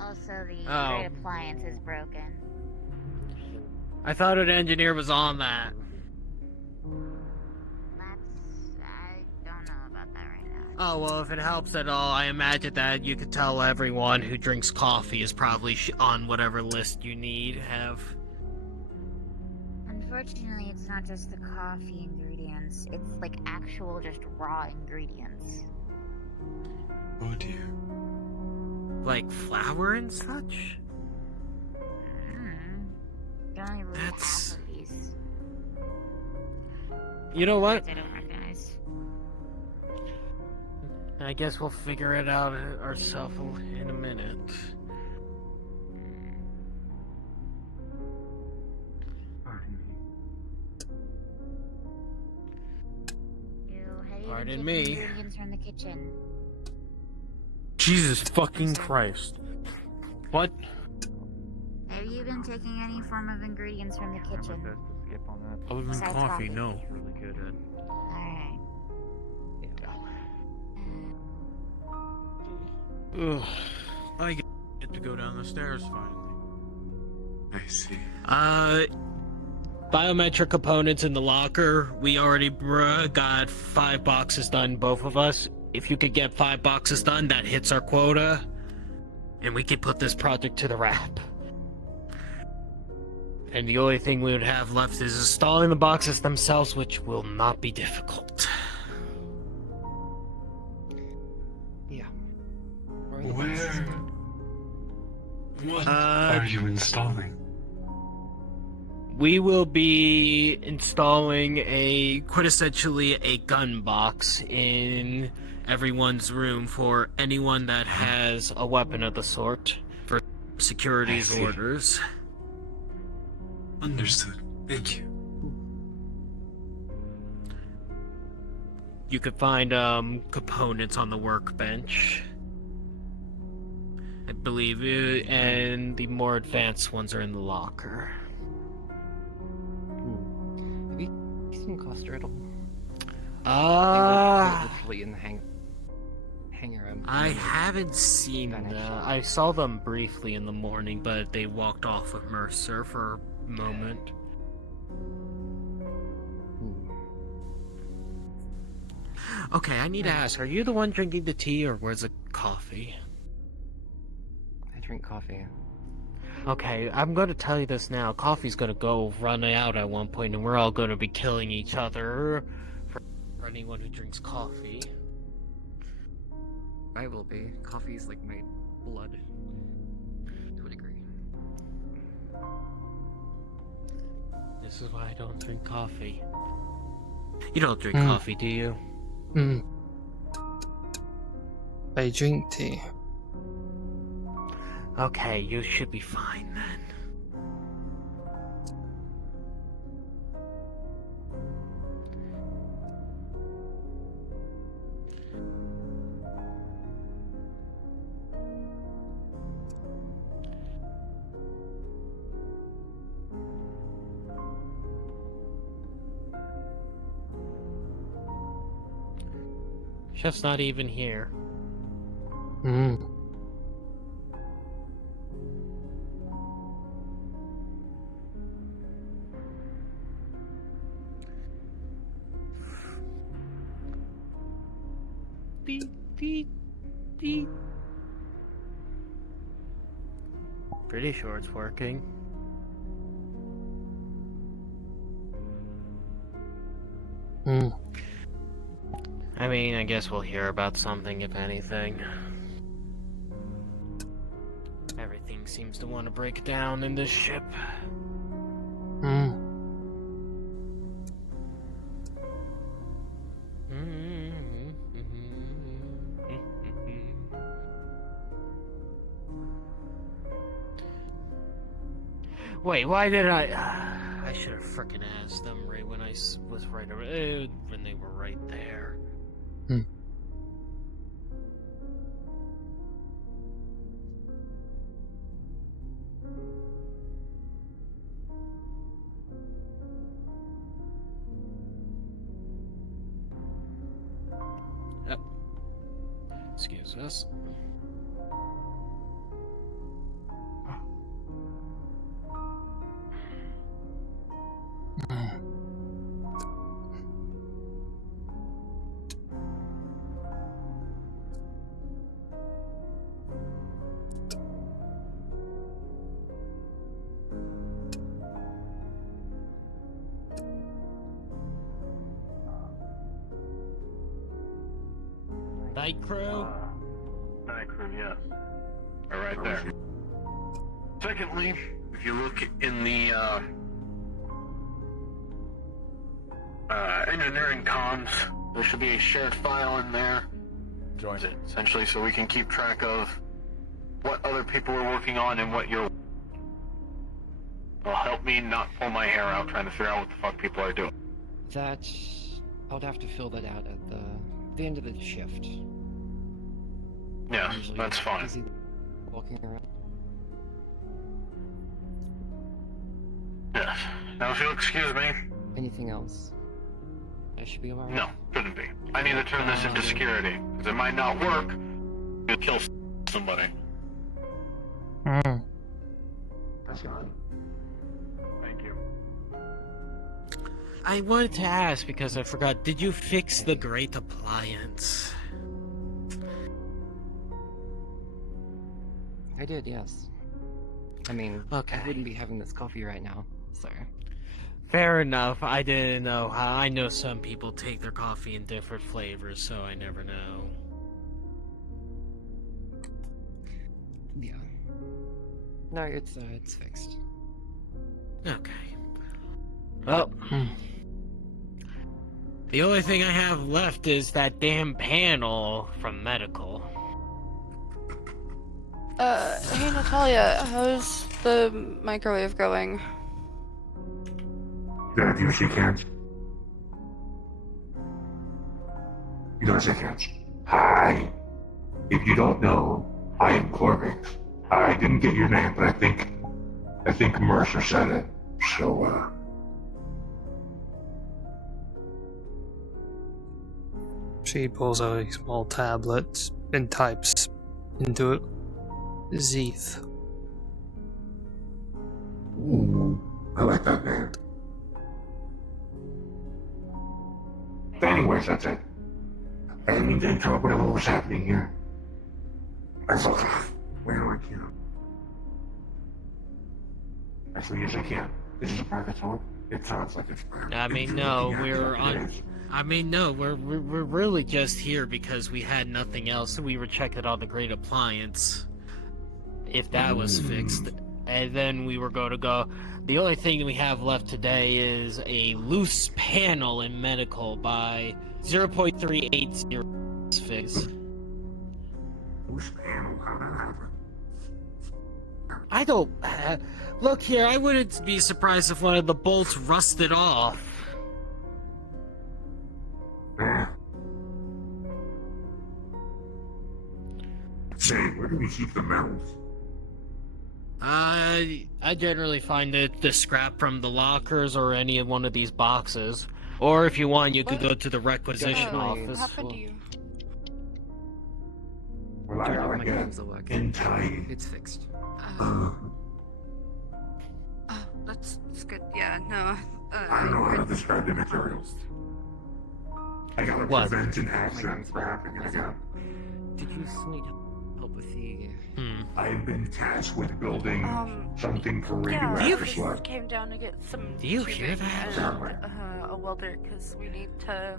Also, the Oh. great appliance is broken. I thought an engineer was on that. I don't know about that right now. Oh, well, if it helps at all, I imagine that you could tell everyone who drinks coffee is probably on whatever list you need have. Unfortunately, it's not just the coffee ingredients. It's like actual, just raw ingredients. Oh dear. Like flour and such? Don't only really half of these. You know what? I don't recognize. I guess we'll figure it out ourselves in a minute. Have you Pardon been taking me. ingredients from the kitchen? Jesus fucking Christ. What? Have you been taking any form of ingredients from the kitchen? Other than Besides coffee, no. Alright. Ugh. I get to go down the stairs finally. I see. Biometric components in the locker. We already got 5 boxes done, both of us. If you could get 5 boxes done, that hits our quota. And we could put this project to the wrap. And the only thing we would have left is installing the boxes themselves, which will not be difficult. Yeah. Where? What are you installing? We will be installing quintessentially a gun box in everyone's room for anyone that has a weapon of the sort for security's orders. Understood. Thank you. You could find components on the workbench, I believe, and the more advanced ones are in the locker. Have you seen Cluster at all? Literally in the hangar. I haven't seen them. I saw them briefly in the morning, but they walked off with Mercer for a moment. Okay, I need to ask, are you the one drinking the tea, or where's the coffee? I drink coffee. Okay, I'm going to tell you this now. Coffee's going to run out at one point, and we're all going to be killing each other for anyone who drinks coffee. I will be. Coffee's like my blood. To a degree. This is why I don't drink coffee. You don't drink Mm. coffee, do you? I drink tea. Okay, you should be fine then. Chef's not even here. Beep, beep, beep. Pretty sure it's working. I mean, I guess we'll hear about something, if anything. Everything seems to want to break down in this ship. Wait, why did I should have frickin' asked them right when I was right when they were right there. Excuse us. Night crew? Night crew, yes. They're right there. Secondly, if you look in the engineering comms, there should be a shared file in there. Join it. Essentially, so we can keep track of what other people are working on and what you're. It'll help me not pull my hair out trying to figure out what the fuck people are doing. That I would have to fill that out at the end of the shift. Yeah, Usually that's fine. busy walking around. Yes. Now, if you'll excuse me. Anything else? I should be alright. No, couldn't be. I need to turn this into security, because it might not work. You'll kill somebody. That's fine. Thank you. I wanted to ask because I forgot. Did you fix the great appliance? I did, yes. I mean, Okay. I wouldn't be having this coffee right now, so. Fair enough. I didn't know how. I know some people take their coffee in different flavors, so I never know. Yeah. No, it's fixed. Okay. Well, the only thing I have left is that damn panel from medical. Hey Natalia, how's the microwave going? You gotta do what you can. You gotta shake hands. Hi. If you don't know, I am Corvix. I didn't get your name, but I think Mercer said it. So, She pulls out a small tablet and types into it. Zith. ooh, I like that name. But anyways, that's it. I didn't mean to interrupt whatever was happening here. I thought, where do I can? As soon as I can. This is a private talk. It sounds like it's private. I mean, no, we're on. I mean, no, we're really just here because we had nothing else. We were checking on the great appliance, if that was fixed, and then we were going to go. The only thing we have left today is a loose panel in medical by 0.380 fix. Loose panel? How that happen? I don't. Look here, I wouldn't be surprised if one of the bolts rusted off. Say, where do we keep the metals? I generally find the scrap from the lockers or any of one of these boxes. Or if you want, you could go to the requisition office. What happened to you? Well, I gotta My get hands are working. in tight. It's fixed. That's good. Yeah, no. I don't know how to describe the materials. I gotta What? prevent an accident from happening again. Did you need help with the... I've been tasked with building something for Yeah, radioactive I sludge. just came down to get some Do you hear tubing that? and a welder because we need to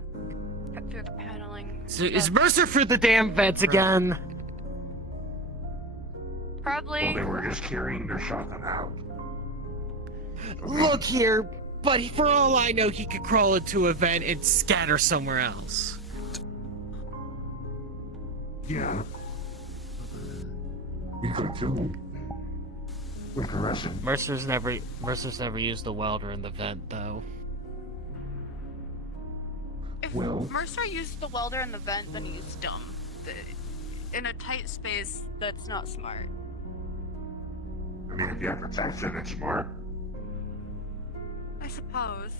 cut through the paneling. So is Mercer for the damn vents again? Probably. Well, they were just carrying their shotgun out. Look here, but for all I know, he could crawl into a vent and scatter somewhere else. Yeah. We could too. With the rest of Mercer's never used the welder in the vent though. Well, Mercer used the welder in the vent, then he used dumb. In a tight space, that's not smart. I mean, if you have protection, it's smart. I suppose.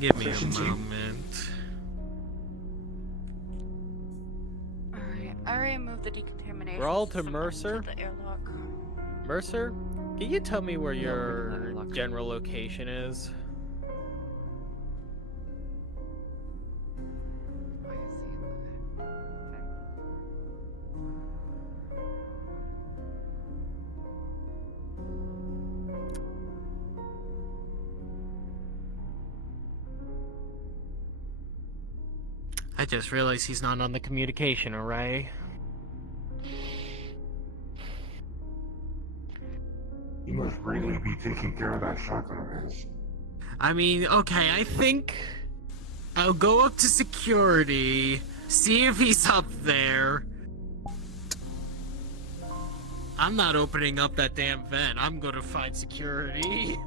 Give me a moment. Alright, I already moved the decontamination. We're all to system Mercer? into the airlock. Mercer, can you tell me where your general location is? I just realized he's not on the communication array. You must really be taking care of that shotgun of his. I mean, okay, I think I'll go up to security, see if he's up there. I'm not opening up that damn vent. I'm gonna find security.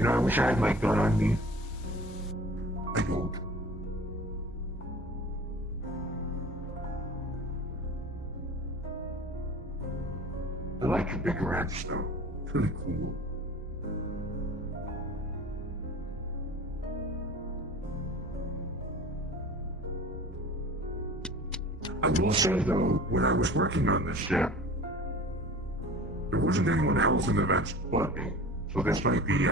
You know, I wish I had my gun on me. I don't. I like your big rats, though. It's really cool. I will say, though, when I was working on this ship, there wasn't anyone else in the vents but me. So this might be,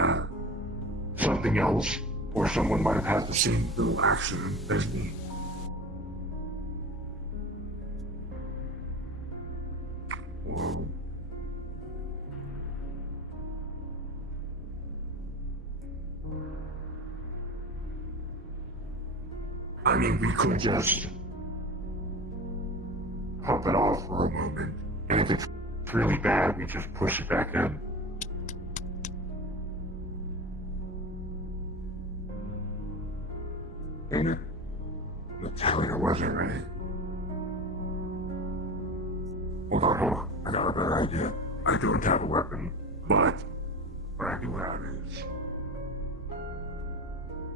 something else, or someone might have had the same little accident as me. Whoa. I mean, we could just pop it off for a moment, and if it's really bad, we just push it back in. Ain't it? Natalia wasn't ready. Hold on. I got a better idea. I don't have a weapon, but what I do have is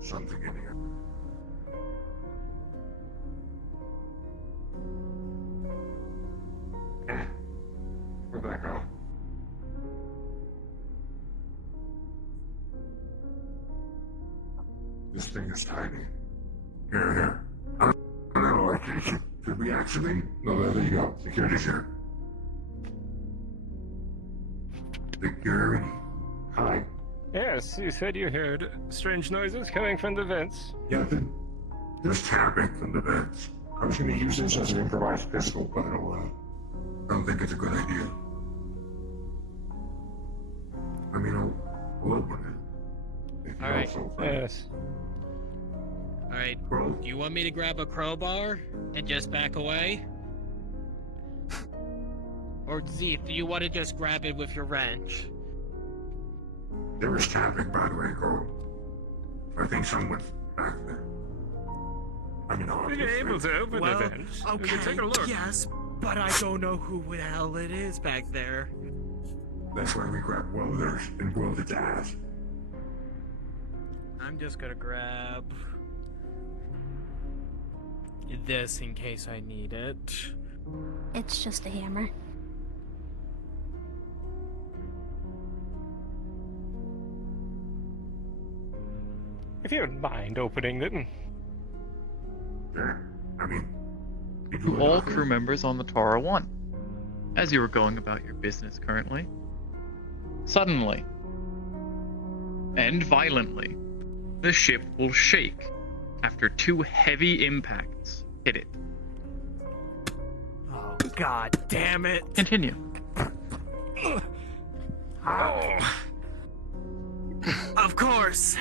something in here. Where'd that go? This thing is tiny. Here. I don't know, I can't. Did we activate? No, there you go. Security's here. Security. Hi. Yes, you said you heard strange noises coming from the vents. Yeah, there's tapping from the vents. I was gonna use this as an improvised pistol, but I don't think it's a good idea. I mean, I'll open it. Alright. Yes. Alright, do you want me to grab a crowbar and just back away? Or Zith, do you want to just grab it with your wrench? There is tapping, by the way, girl. I think someone's back there. I mean, You're able to open the vents. Okay, We can take a look. yes, but I don't know who the hell it is back there. That's why we grab welders and weld its ass. I'm just gonna grab this in case I need it. It's just a hammer. If you don't mind opening them. Yeah, I mean... To all crew members on the Tara 1, as you were going about your business currently, suddenly, and violently, the ship will shake after 2 heavy impacts hit it. Oh, god damn it! Continue. Oh. Of course!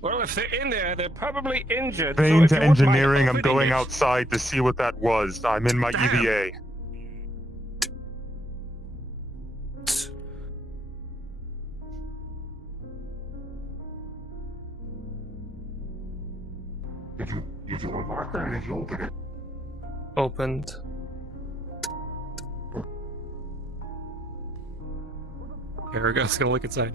Well, if they're in there, they're probably injured. Vein so to if you wouldn't mind engineering, I'm opening going it- outside to see what that was. I'm in my EVA. Did you unlock that? Did you open it? Opened. Aragon's gonna look inside.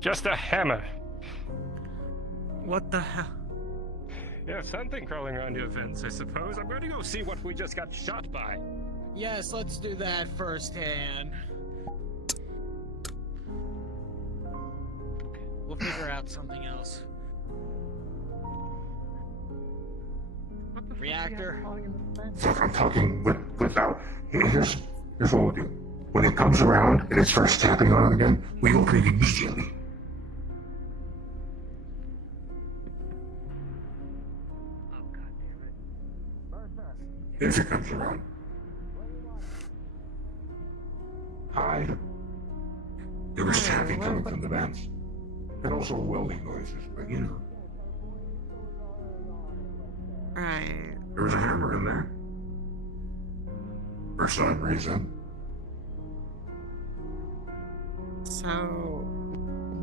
Just a hammer. What the hell? Yeah, something crawling around your vents, I suppose. I'm going to go see what we just got shot by. Yes, let's do that firsthand. We'll figure out something else. Reactor. If I'm talking without, here's what we'll do. When it comes around and it starts tapping on it again, we open it immediately. If it comes around. Hi. There was tapping coming from the vents. And also welding noises, but you know. Right. There was a hammer in there. For some reason. So,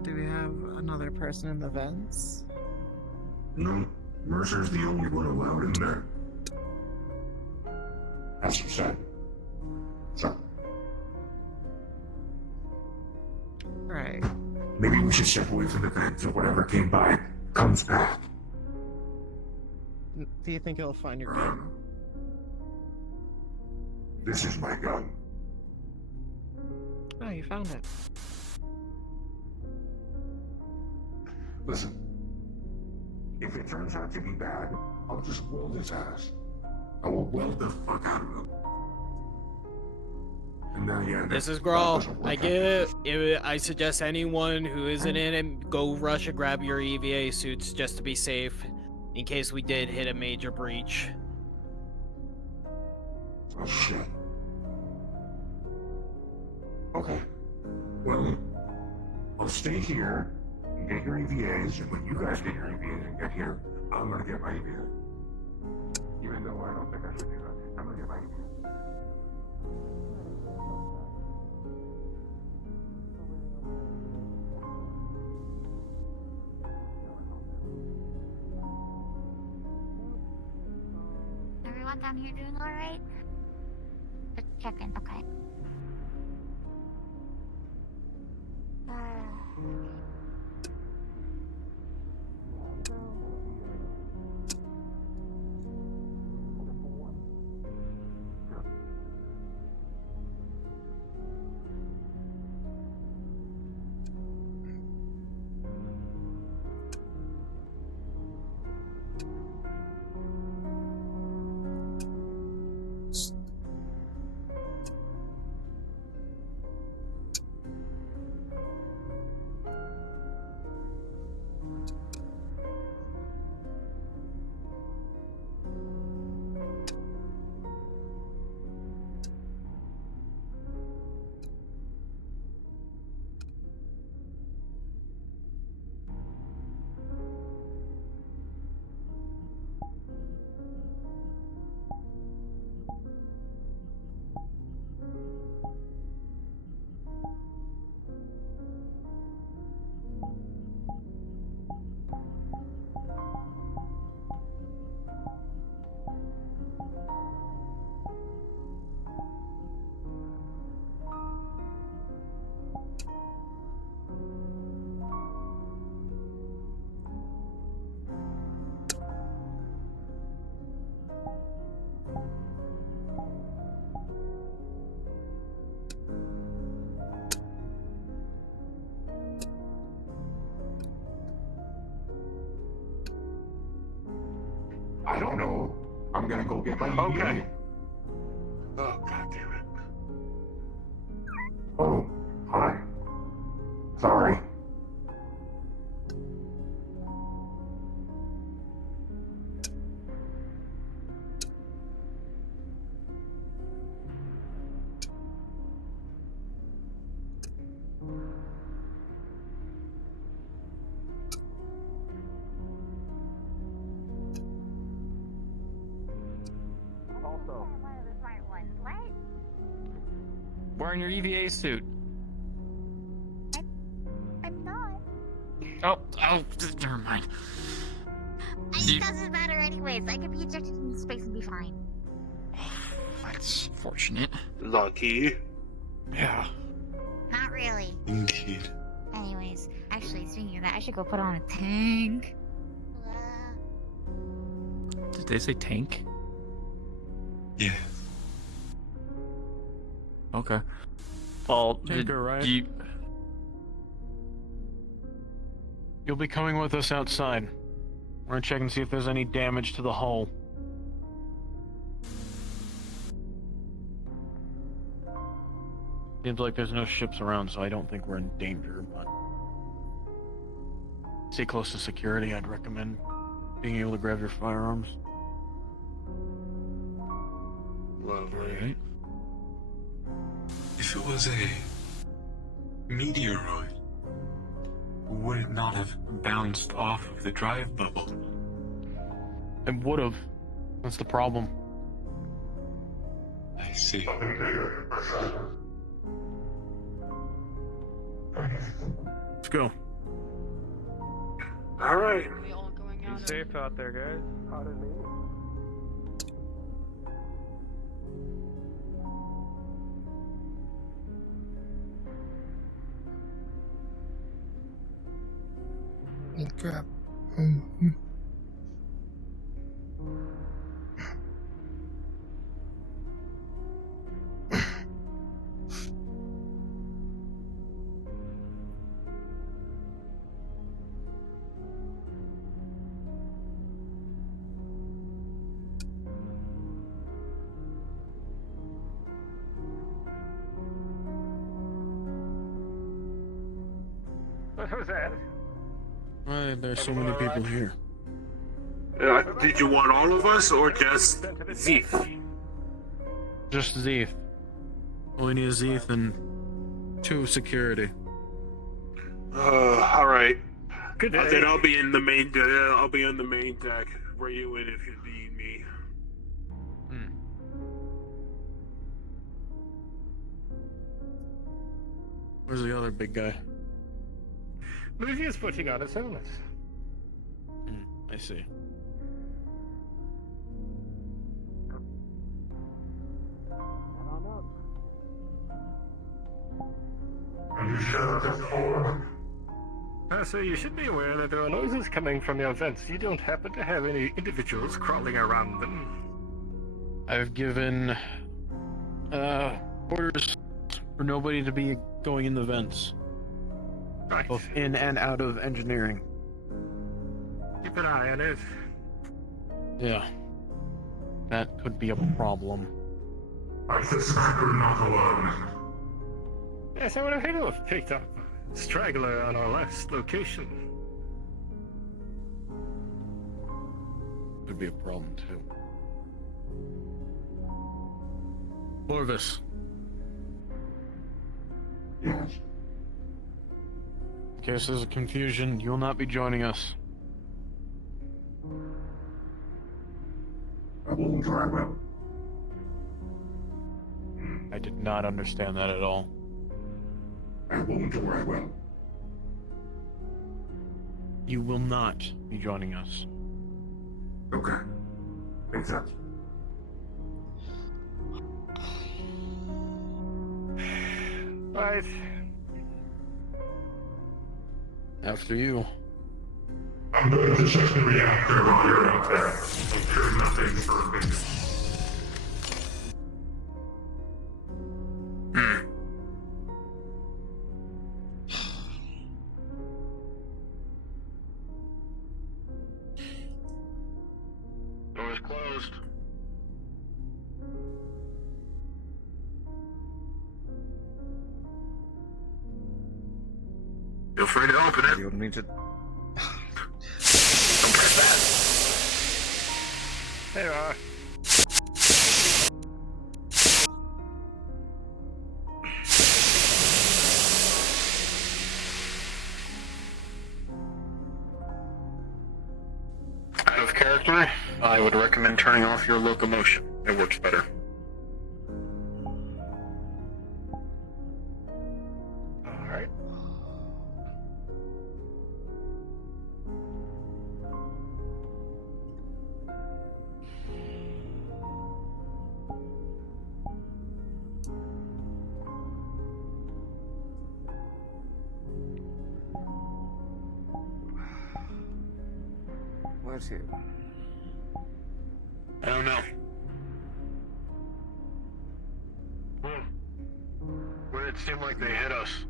do we have another person in the vents? No, Mercer's the only one allowed in there. That's what said. So. Right. Maybe we should step away from the vents, or whatever came by comes back. Do you think he'll find your gun? This is my gun. Oh, you found it. Listen. If it turns out to be bad, I'll just weld his ass. I will weld the fuck out of him. And then, yeah, This is Grawl. I get it. I suggest anyone who isn't in it go rush and grab your EVA suits just to be safe, in case we did hit a major breach. Oh shit. Okay. Well, I'll stay here and get your EVAs, and when you guys get your EVAs and get here, I'm gonna get my EVAs. Even though I don't think I should do that, I'm gonna get my EVAs. Everyone down here doing alright? Just checking, okay. I don't know. I'm gonna go get my EVA. Okay. Oh, god damn it. Oh, hi. Sorry. Also, One of the smart ones. What? Wearing your EVA suit. I'm not. Oh, never mind. It doesn't matter anyway. Anyways, I could be ejected into space and be fine. That's fortunate. Lucky. Yeah. Not really. Indeed. Anyways, actually, speaking of that, I should go put on a tank. Did they say tank? Yeah. Okay. Well, Tinker, right? you... You'll be coming with us outside. We're gonna check and see if there's any damage to the hull. Seems like there's no ships around, so I don't think we're in danger, but... Stay close to security, I'd recommend being able to grab your firearms. Lovely. If it was a meteoroid, would it not have bounced off of the drive bubble? It would've. That's the problem. I see. Let's go. All right. Be safe out there, guys. Pardon me. Crap. What was that? Why there's so many people here? Did you want all of us or just Zith? Just Zith. Only need a Zith and 2 security. All right. Good day. Then I'll be in the main. I'll be on the main deck. Where you in if you need me? Where's the other big guy? Luigi is putting on his helmet. I see. So you should be aware that there are noises coming from your vents. You don't happen to have any individuals crawling around them. I've given orders for nobody to be going in the vents. Right. Both in and out of engineering. Keep an eye on it. Yeah. That could be a problem. I suspect we're not alone. Yes, I would have to have picked up a straggler on our last location. Could be a problem too. Lorvis. Yes. In case there's a confusion, you will not be joining us. I won't try well. I did not understand that at all. I won't try well. You will not be joining us. Okay. Makes sense. Right. After you. I'm going to check the reactor while you're out there. I'm sure nothing's burning. Door's closed. Feel free to open it. You'll need to. Don't press that. There you are. Out of character, I would recommend turning off your locomotion. It works better. Alright. here? I don't know. Where it seemed like they hit us.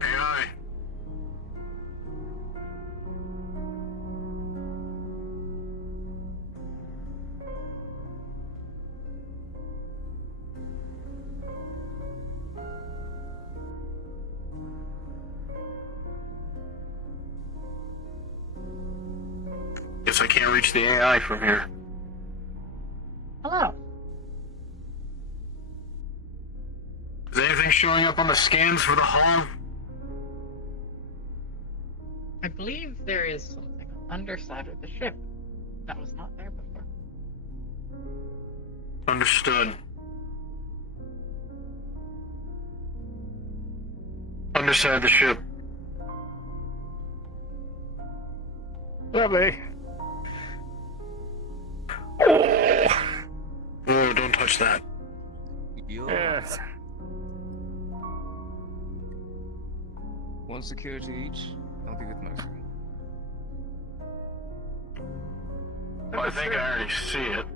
AI. Guess I can't reach the AI from here. Hello. Is anything showing up on the scans for the hull? I believe there is something on the underside of the ship that was not there before. Understood. Underside the ship. Lovely. Oh, don't touch that. Yes. One security each. I'll be with Mercer. Well, I think I already see it.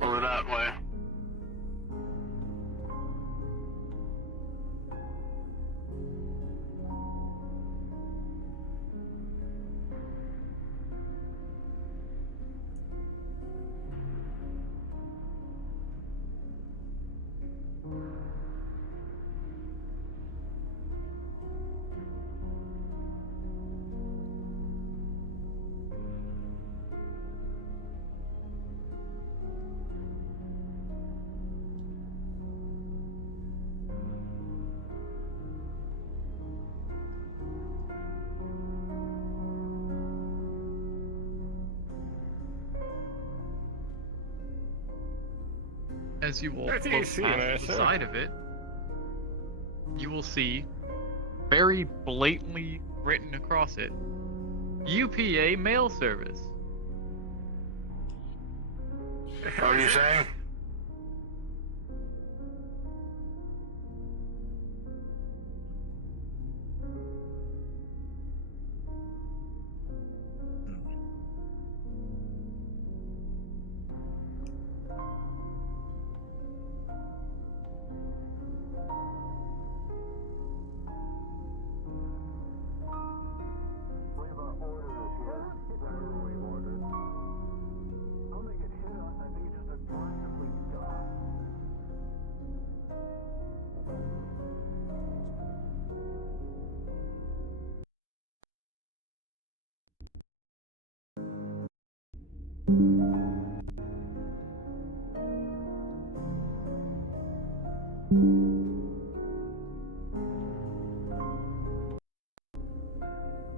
Over that way. As you walk What do you close see, past Mercer? the side of it, you will see, very blatantly written across it, UPA mail service. What are you saying?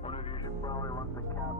One of you should probably run the cap.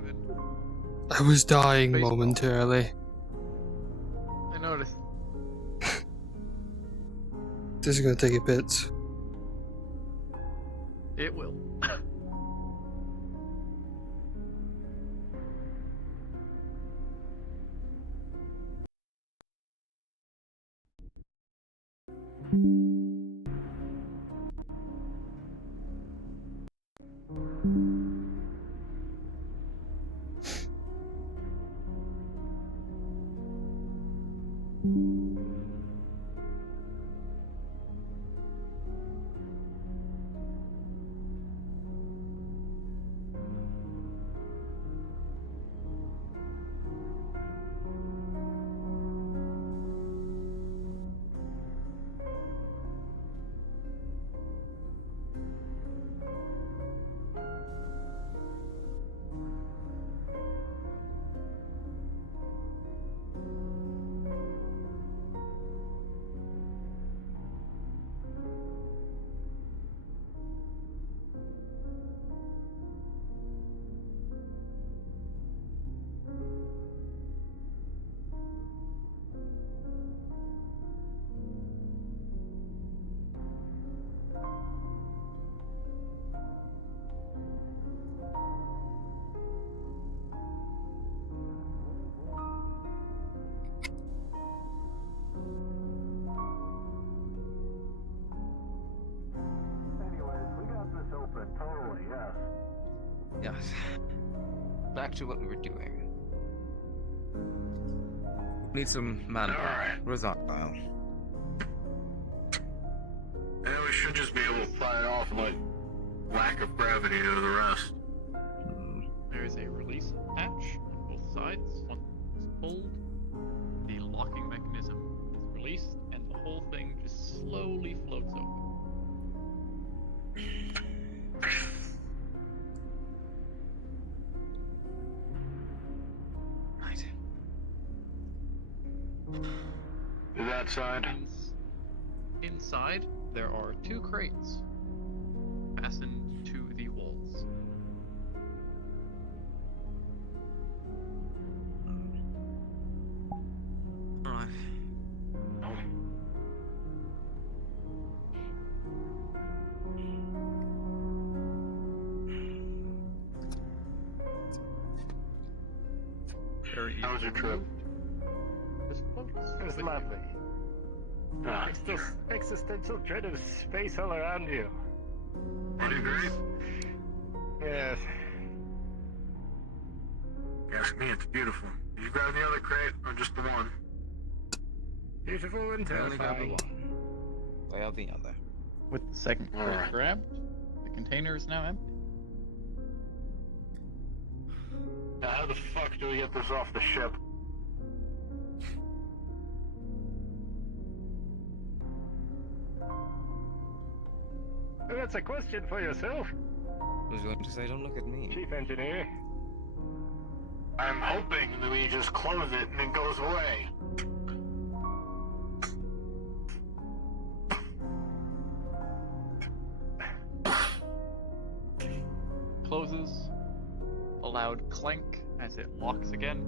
happened? I was dying Baseball. momentarily. I noticed. This is gonna take a bit. It will. Yes. Back to what we were doing. Need some manpower. Where's that file? Yeah, we should just be able to fly it off and let lack of gravity do the rest. There is a release hatch on both sides. Once it's pulled, the locking mechanism is released, and the whole thing just slowly floats open. Right. To that side. Inside, there are 2 crates fastened to the walls. Alright. How was your trip? It was lovely. Existential dread of space all around you. Did you great? Yes. Ask me, it's beautiful. Did you grab the other crate or just the one? Beautiful and I only got the terrifying. one. I have the other. With the second crate Alright. grabbed, the container is now empty. Now, how the fuck do we get this off the ship? Well, that's a question for yourself, I was going to say, don't look at me. Chief Engineer. I'm hoping that we just close it and it goes away. Closes, a loud clank as it locks again,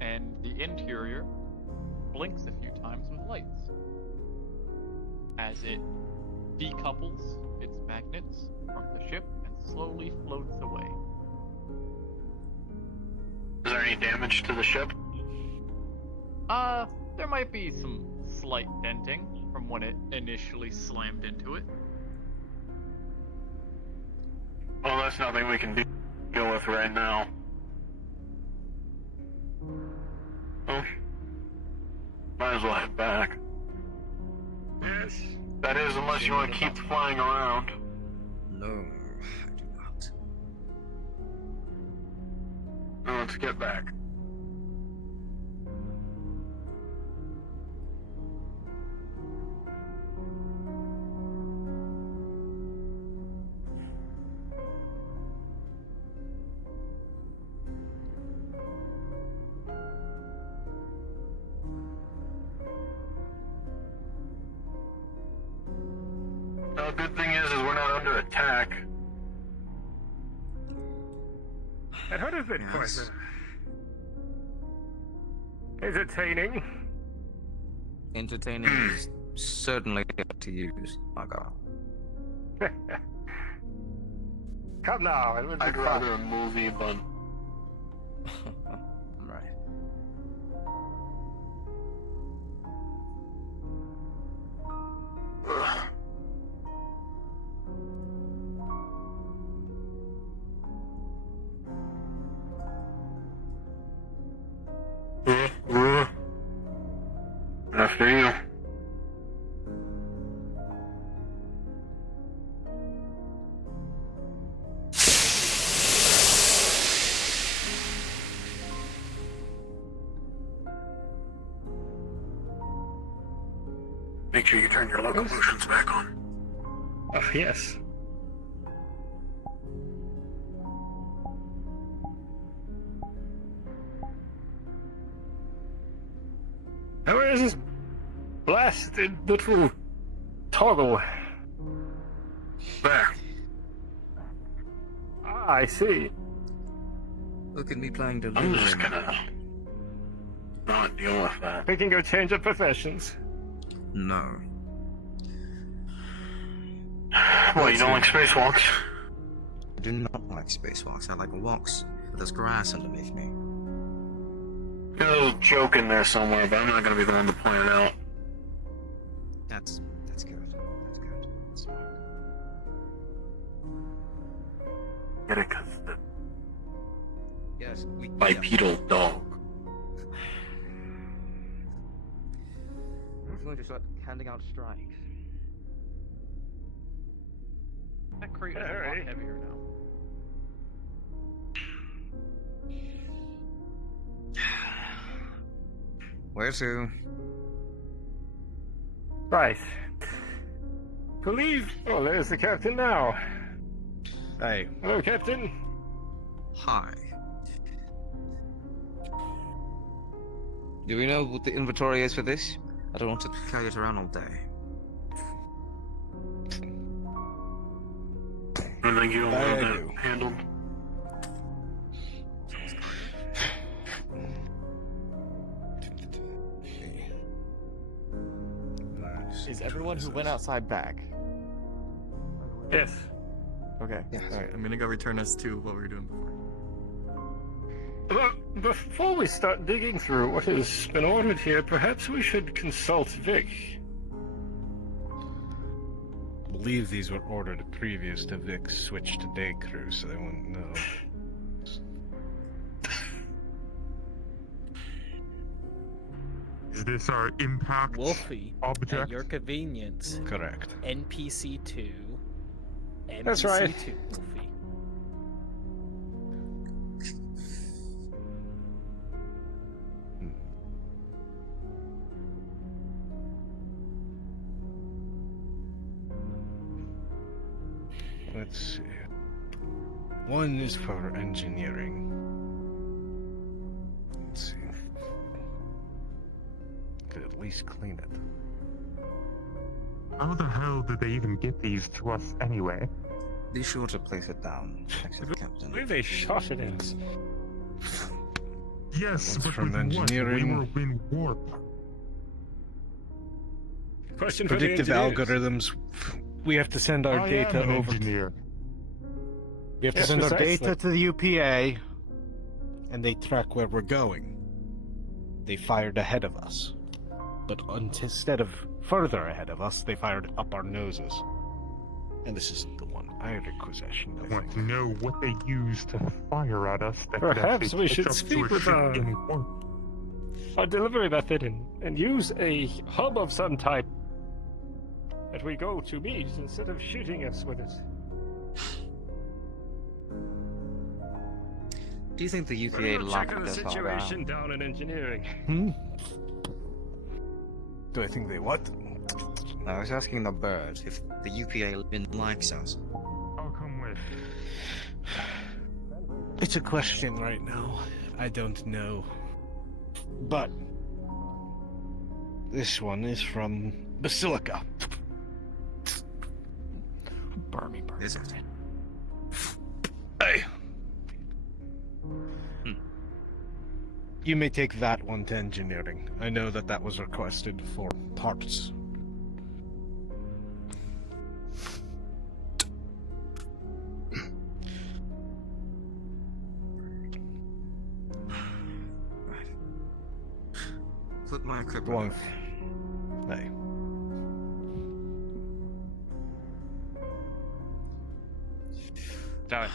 and the interior blinks a few times with lights as it decouples its magnets from the ship and slowly floats away. Is there any damage to the ship? There might be some slight denting from when it initially slammed into it. Well, that's nothing we can deal with right now. Well, might as well head back. Yes. That is, unless you want to keep flying around. No, I do not. Now let's get back. The good thing is we're not under attack. I'd heard of it quite entertaining. Entertaining is certainly up to you, Margot. Come now, it would be I'd fun. rather a movie, but Right. After you. Make sure you turn your locomotions back on. Oh, yes. Now where is this blasted little toggle? There. Ah, I see. Look at me playing I'm delivery. just gonna not deal with that. We can go change our professions. No. What, you don't like spacewalks? I do not like spacewalks. I like walks with there's grass underneath me. There's a little joke in there somewhere, but I'm not gonna be the one to point it out. That's good. That's good. That's fine. Get it? 'Cause the Yes, we bipedal dog. We're going to start handing out strikes. That crate is a lot heavier now. Where to? Right. Believe. Oh, there's the captain now. Hey. Hello, Captain. Hi. Do we know what the inventory is for this? I don't want to carry it around all day. I think you don't want that handled. Is everyone who went outside back? Yes. Okay. Alright, I'm gonna go return us to what we were doing before. Well, before we start digging through what has been ordered here, perhaps we should consult Vic. I believe these were ordered previous to Vic's switch to day crew, so they wouldn't know. Is this our impact Wolfie, object? at your convenience. Correct. NPC 2. NPC That's right. 2, Wolfie. Let's see. One is for engineering. Let's see. Could at least clean it. How the hell did they even get these to us anyway? Be sure to place it down, Captain. I believe they shot it in. Yes, One's but from with what? engineering. We were in warp. Question for the Predictive engineers. algorithms. We have to send our I data am an over. engineer. We have to Yes, send our precisely. data to the UPA, and they track where we're going. They fired ahead of us, but instead of further ahead of us, they fired up our noses. And this isn't the one I requisitioned. I want to know what they used to fire at us. That could Perhaps actually we catch should up to speak a with ship our- in warp. Our delivery method and use a hub of some type that we go to meet instead of shooting us with it. Do you think the We're UPA gonna locked check on the us all situation down? down in engineering. Do I think they what? I was asking the bird if the UPA likes us. I'll come with. It's a question right now. I don't know. But this one is from Basilica. Is it? Hey. You may take that one to engineering. I know that that was requested for parts. Put my equipment. Nee. Tally.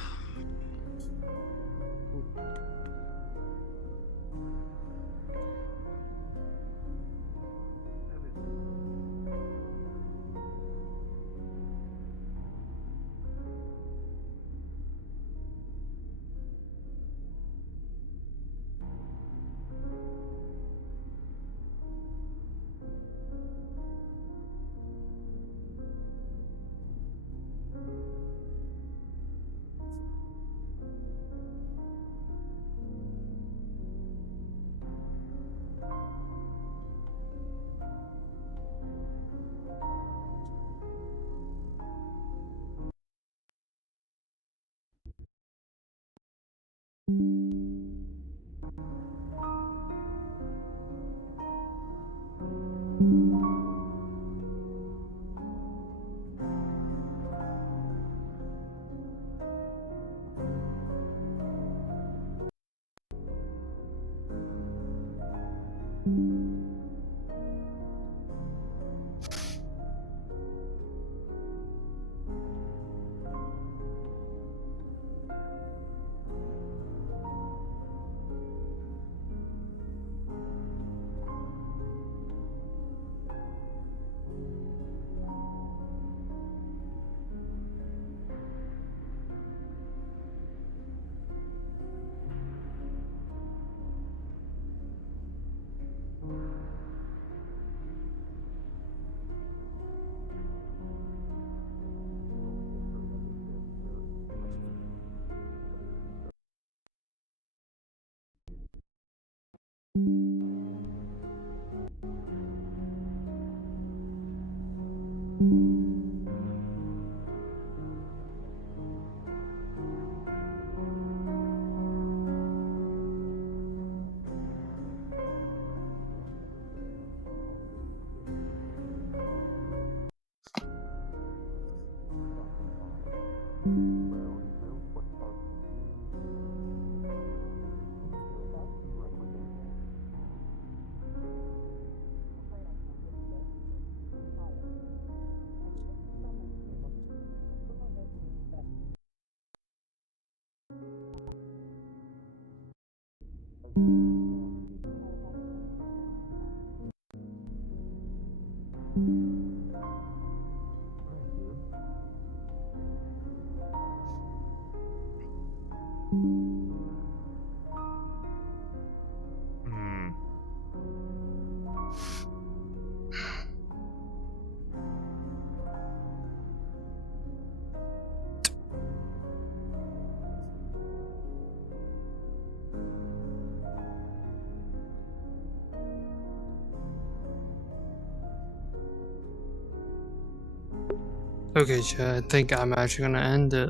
Okay, Chad, I think I'm actually gonna end it.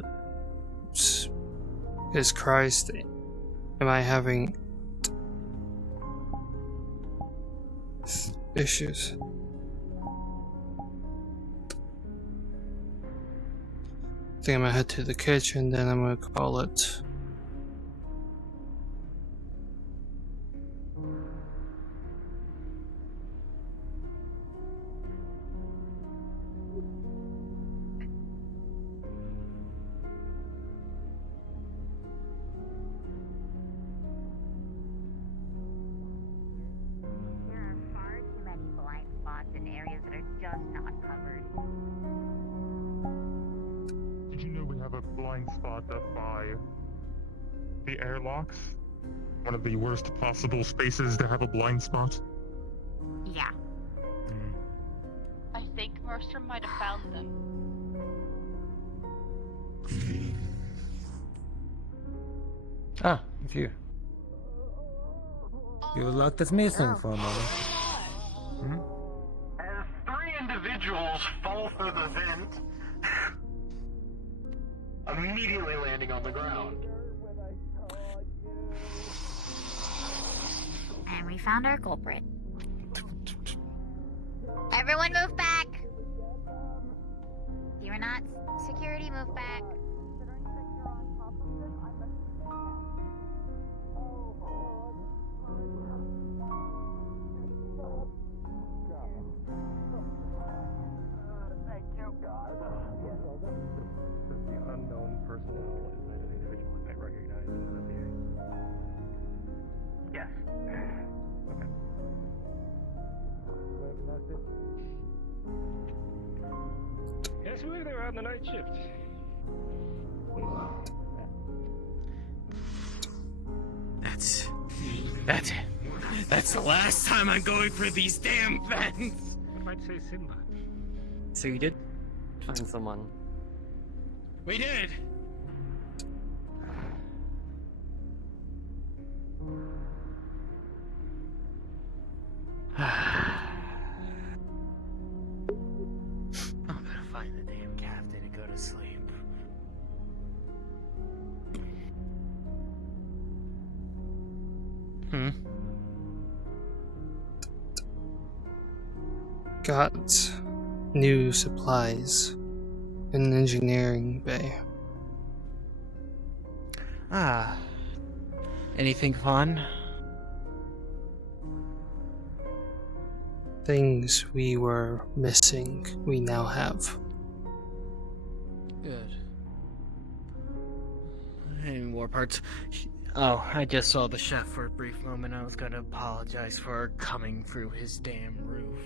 Jesus Christ, am I having issues? I think I'm gonna head to the kitchen, then I'm gonna call it. There are far too many blind spots in areas that are just not covered. Did you know we have a blind spot up by the airlocks? One of the worst possible spaces to have a blind spot. Yeah. I think Mercer might have found them. Ah, it's you. You looked at me for a moment. Hmm? As 3 individuals fall through the vent, immediately landing on the ground. found our culprit. Everyone move back! You're not security, move back. The unknown personnel is an individual we might recognize in the VA. Yes. Okay. That's it. Yes, we were there on the night shift. That's the last time I'm going for these damn vents. What might say Simba? So you did find someone. We did. I'm gonna find the damn captain and go to sleep. Got new supplies in the engineering bay. Ah. Anything fun? Things we were missing, we now have. Good. Any more parts? Oh, I just saw the chef for a brief moment. I was gonna apologize for coming through his damn roof.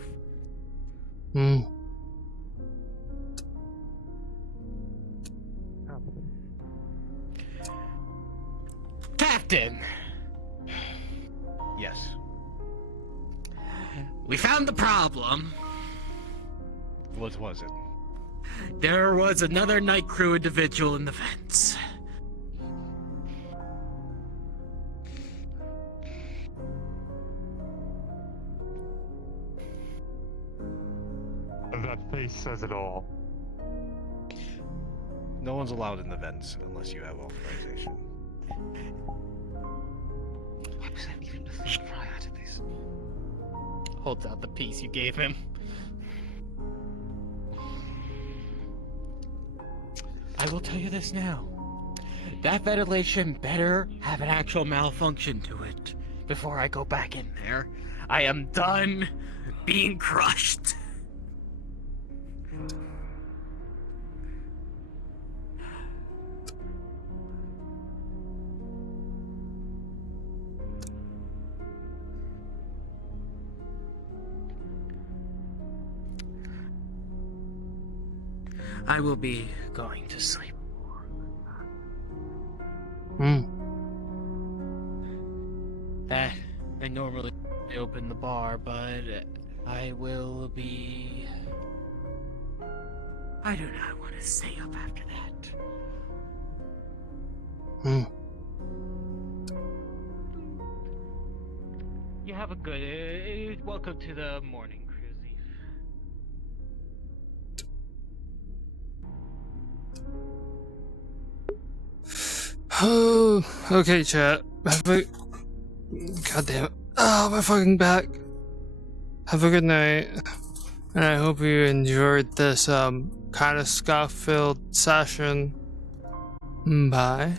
Captain! Yes. We found the problem. What was it? There was another night crew individual in the vents. That face says it all. No one's allowed in the vents unless you have authorization. Why was that even a thing prior to this? Holds out the piece you gave him. I will tell you this now. That ventilation better have an actual malfunction to it before I go back in there. I am done being crushed. I will be going to sleep. That I normally open the bar, but I will be. I do not want to stay up after that. You have a good. Welcome to the morning crew, Zith. Okay, chat. God damn it. Oh, my fucking back. Have a good night. And I hope you enjoyed this kind of scuff-filled session. Bye.